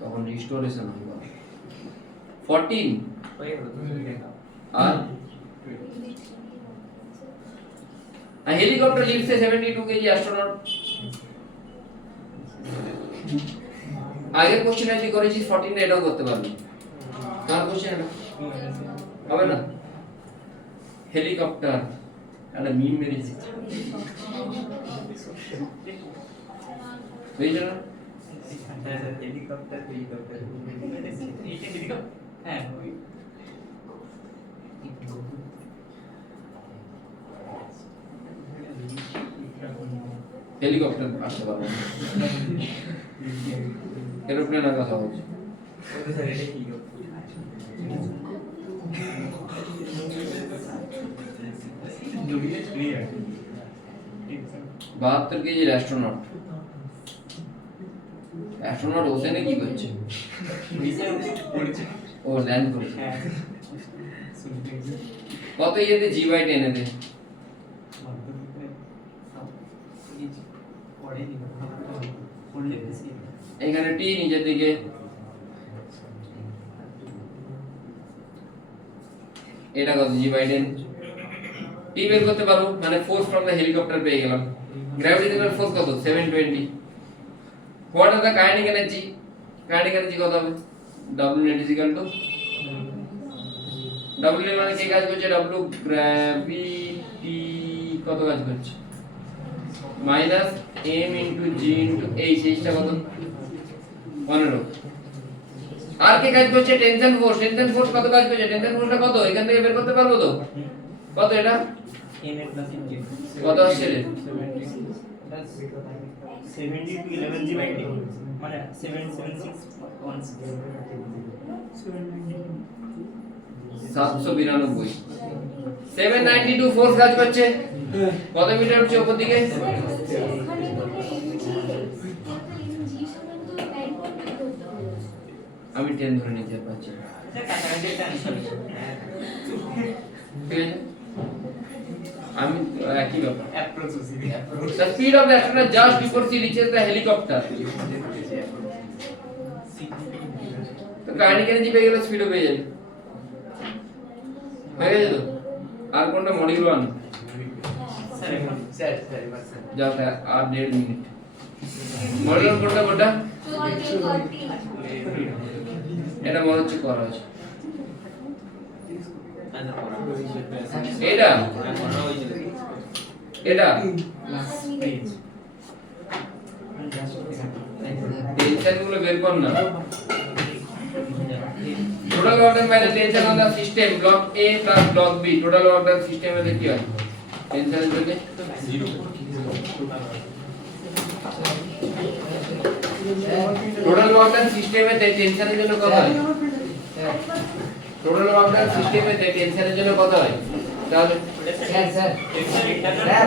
তখন রিস্টোরেশন হবে 14 হয়ে গেল তুমি দেখাও আর a helicopter lifts a 72 kg astronaut আগের কোশ্চেন আমি করেছি 14 এটাও করতে পারবি কার কোশ্চেন এটা হবে না হেলিকপ্টার একটা মিম মেরেছি বুঝলি না হ্যাঁ স্যার হেলিকপ্টার এইটা হেলিকপ্টার হ্যাঁ ওই হেলিকপ্টার আসতে পারবো না। এরোপ্লেনের কথা বলছি। ওটা স্যার এটা হেলিকপ্টার 72 কেজি অ্যাস্ট্রোনট। অ্যাস্ট্রোনট ওখানে কি করছে? ও ল্যান্ড করছে। হ্যাঁ কত ইয়েতে জি বাই 10 এতে? এখানে টি নিচের দিকে, এটা কত জি বাই 10? টি বের করতে পারবো, মানে ফোর্স ফ্রম দ্য হেলিকপ্টার পেয়ে গেলাম। গ্র্যাভিটেশনাল ফোর্স কত? 720। What are the kinetic energy? Kinetic energy কত হবে? W net is equal to W মানে কি কাজ করছে? W গ্র্যাভিটি কত কাজ করছে? Minus m into g into h, এইটা কত? 15। আর কি কাজ করছে? Tension force. টেনশন ফোর্স কত কাজ করছে? টেনশন ফোর্সটা কত? এখান থেকে বের করতে পারবো তো? কত এটা? m a plus n কত আসছে রে? 70 to 11 g by 10 মানে 776 792। 792 ফোর্স কাজ করছে। কত মিটার উঠছে উপর দিকে? ওখানে বললে জি সমান তো 9.2 করতে হবে। আমি 10 ধরে নিতে পারছি। স্যার কাছাকাছি একটা আনসার ঠিক আছে, আমি একই ব্যাপার। Approach OCB The speed of the astronaut just before she reaches the helicopter. তো কাইনেটিক এনার্জি পেয়ে গেলে স্পিডও পেয়ে যাবে। হয়ে গেছে তো? আর কোনটা মডিউল 1? স্যার এখন স্যার স্যার এবার স্যার যাও আর 1.5 মিনিট। মডিউল কোনটা কোনটা? এটা মনে হচ্ছে করা আছে। এটা এটা টেনশন গুলো বের কর না। Total work done by the tension on the system block A plus block B। Total work done সিস্টেমে কি হয়? টেনশনের জন্য 0। টোটাল ওয়ার্ক ডান সিস্টেমে টেনশনের জন্য কত হয়? টোটাল ওয়ার্ক ডান সিস্টেমে টেনশনের জন্য কত হয়? তাহলে স্যার স্যার স্যার স্যার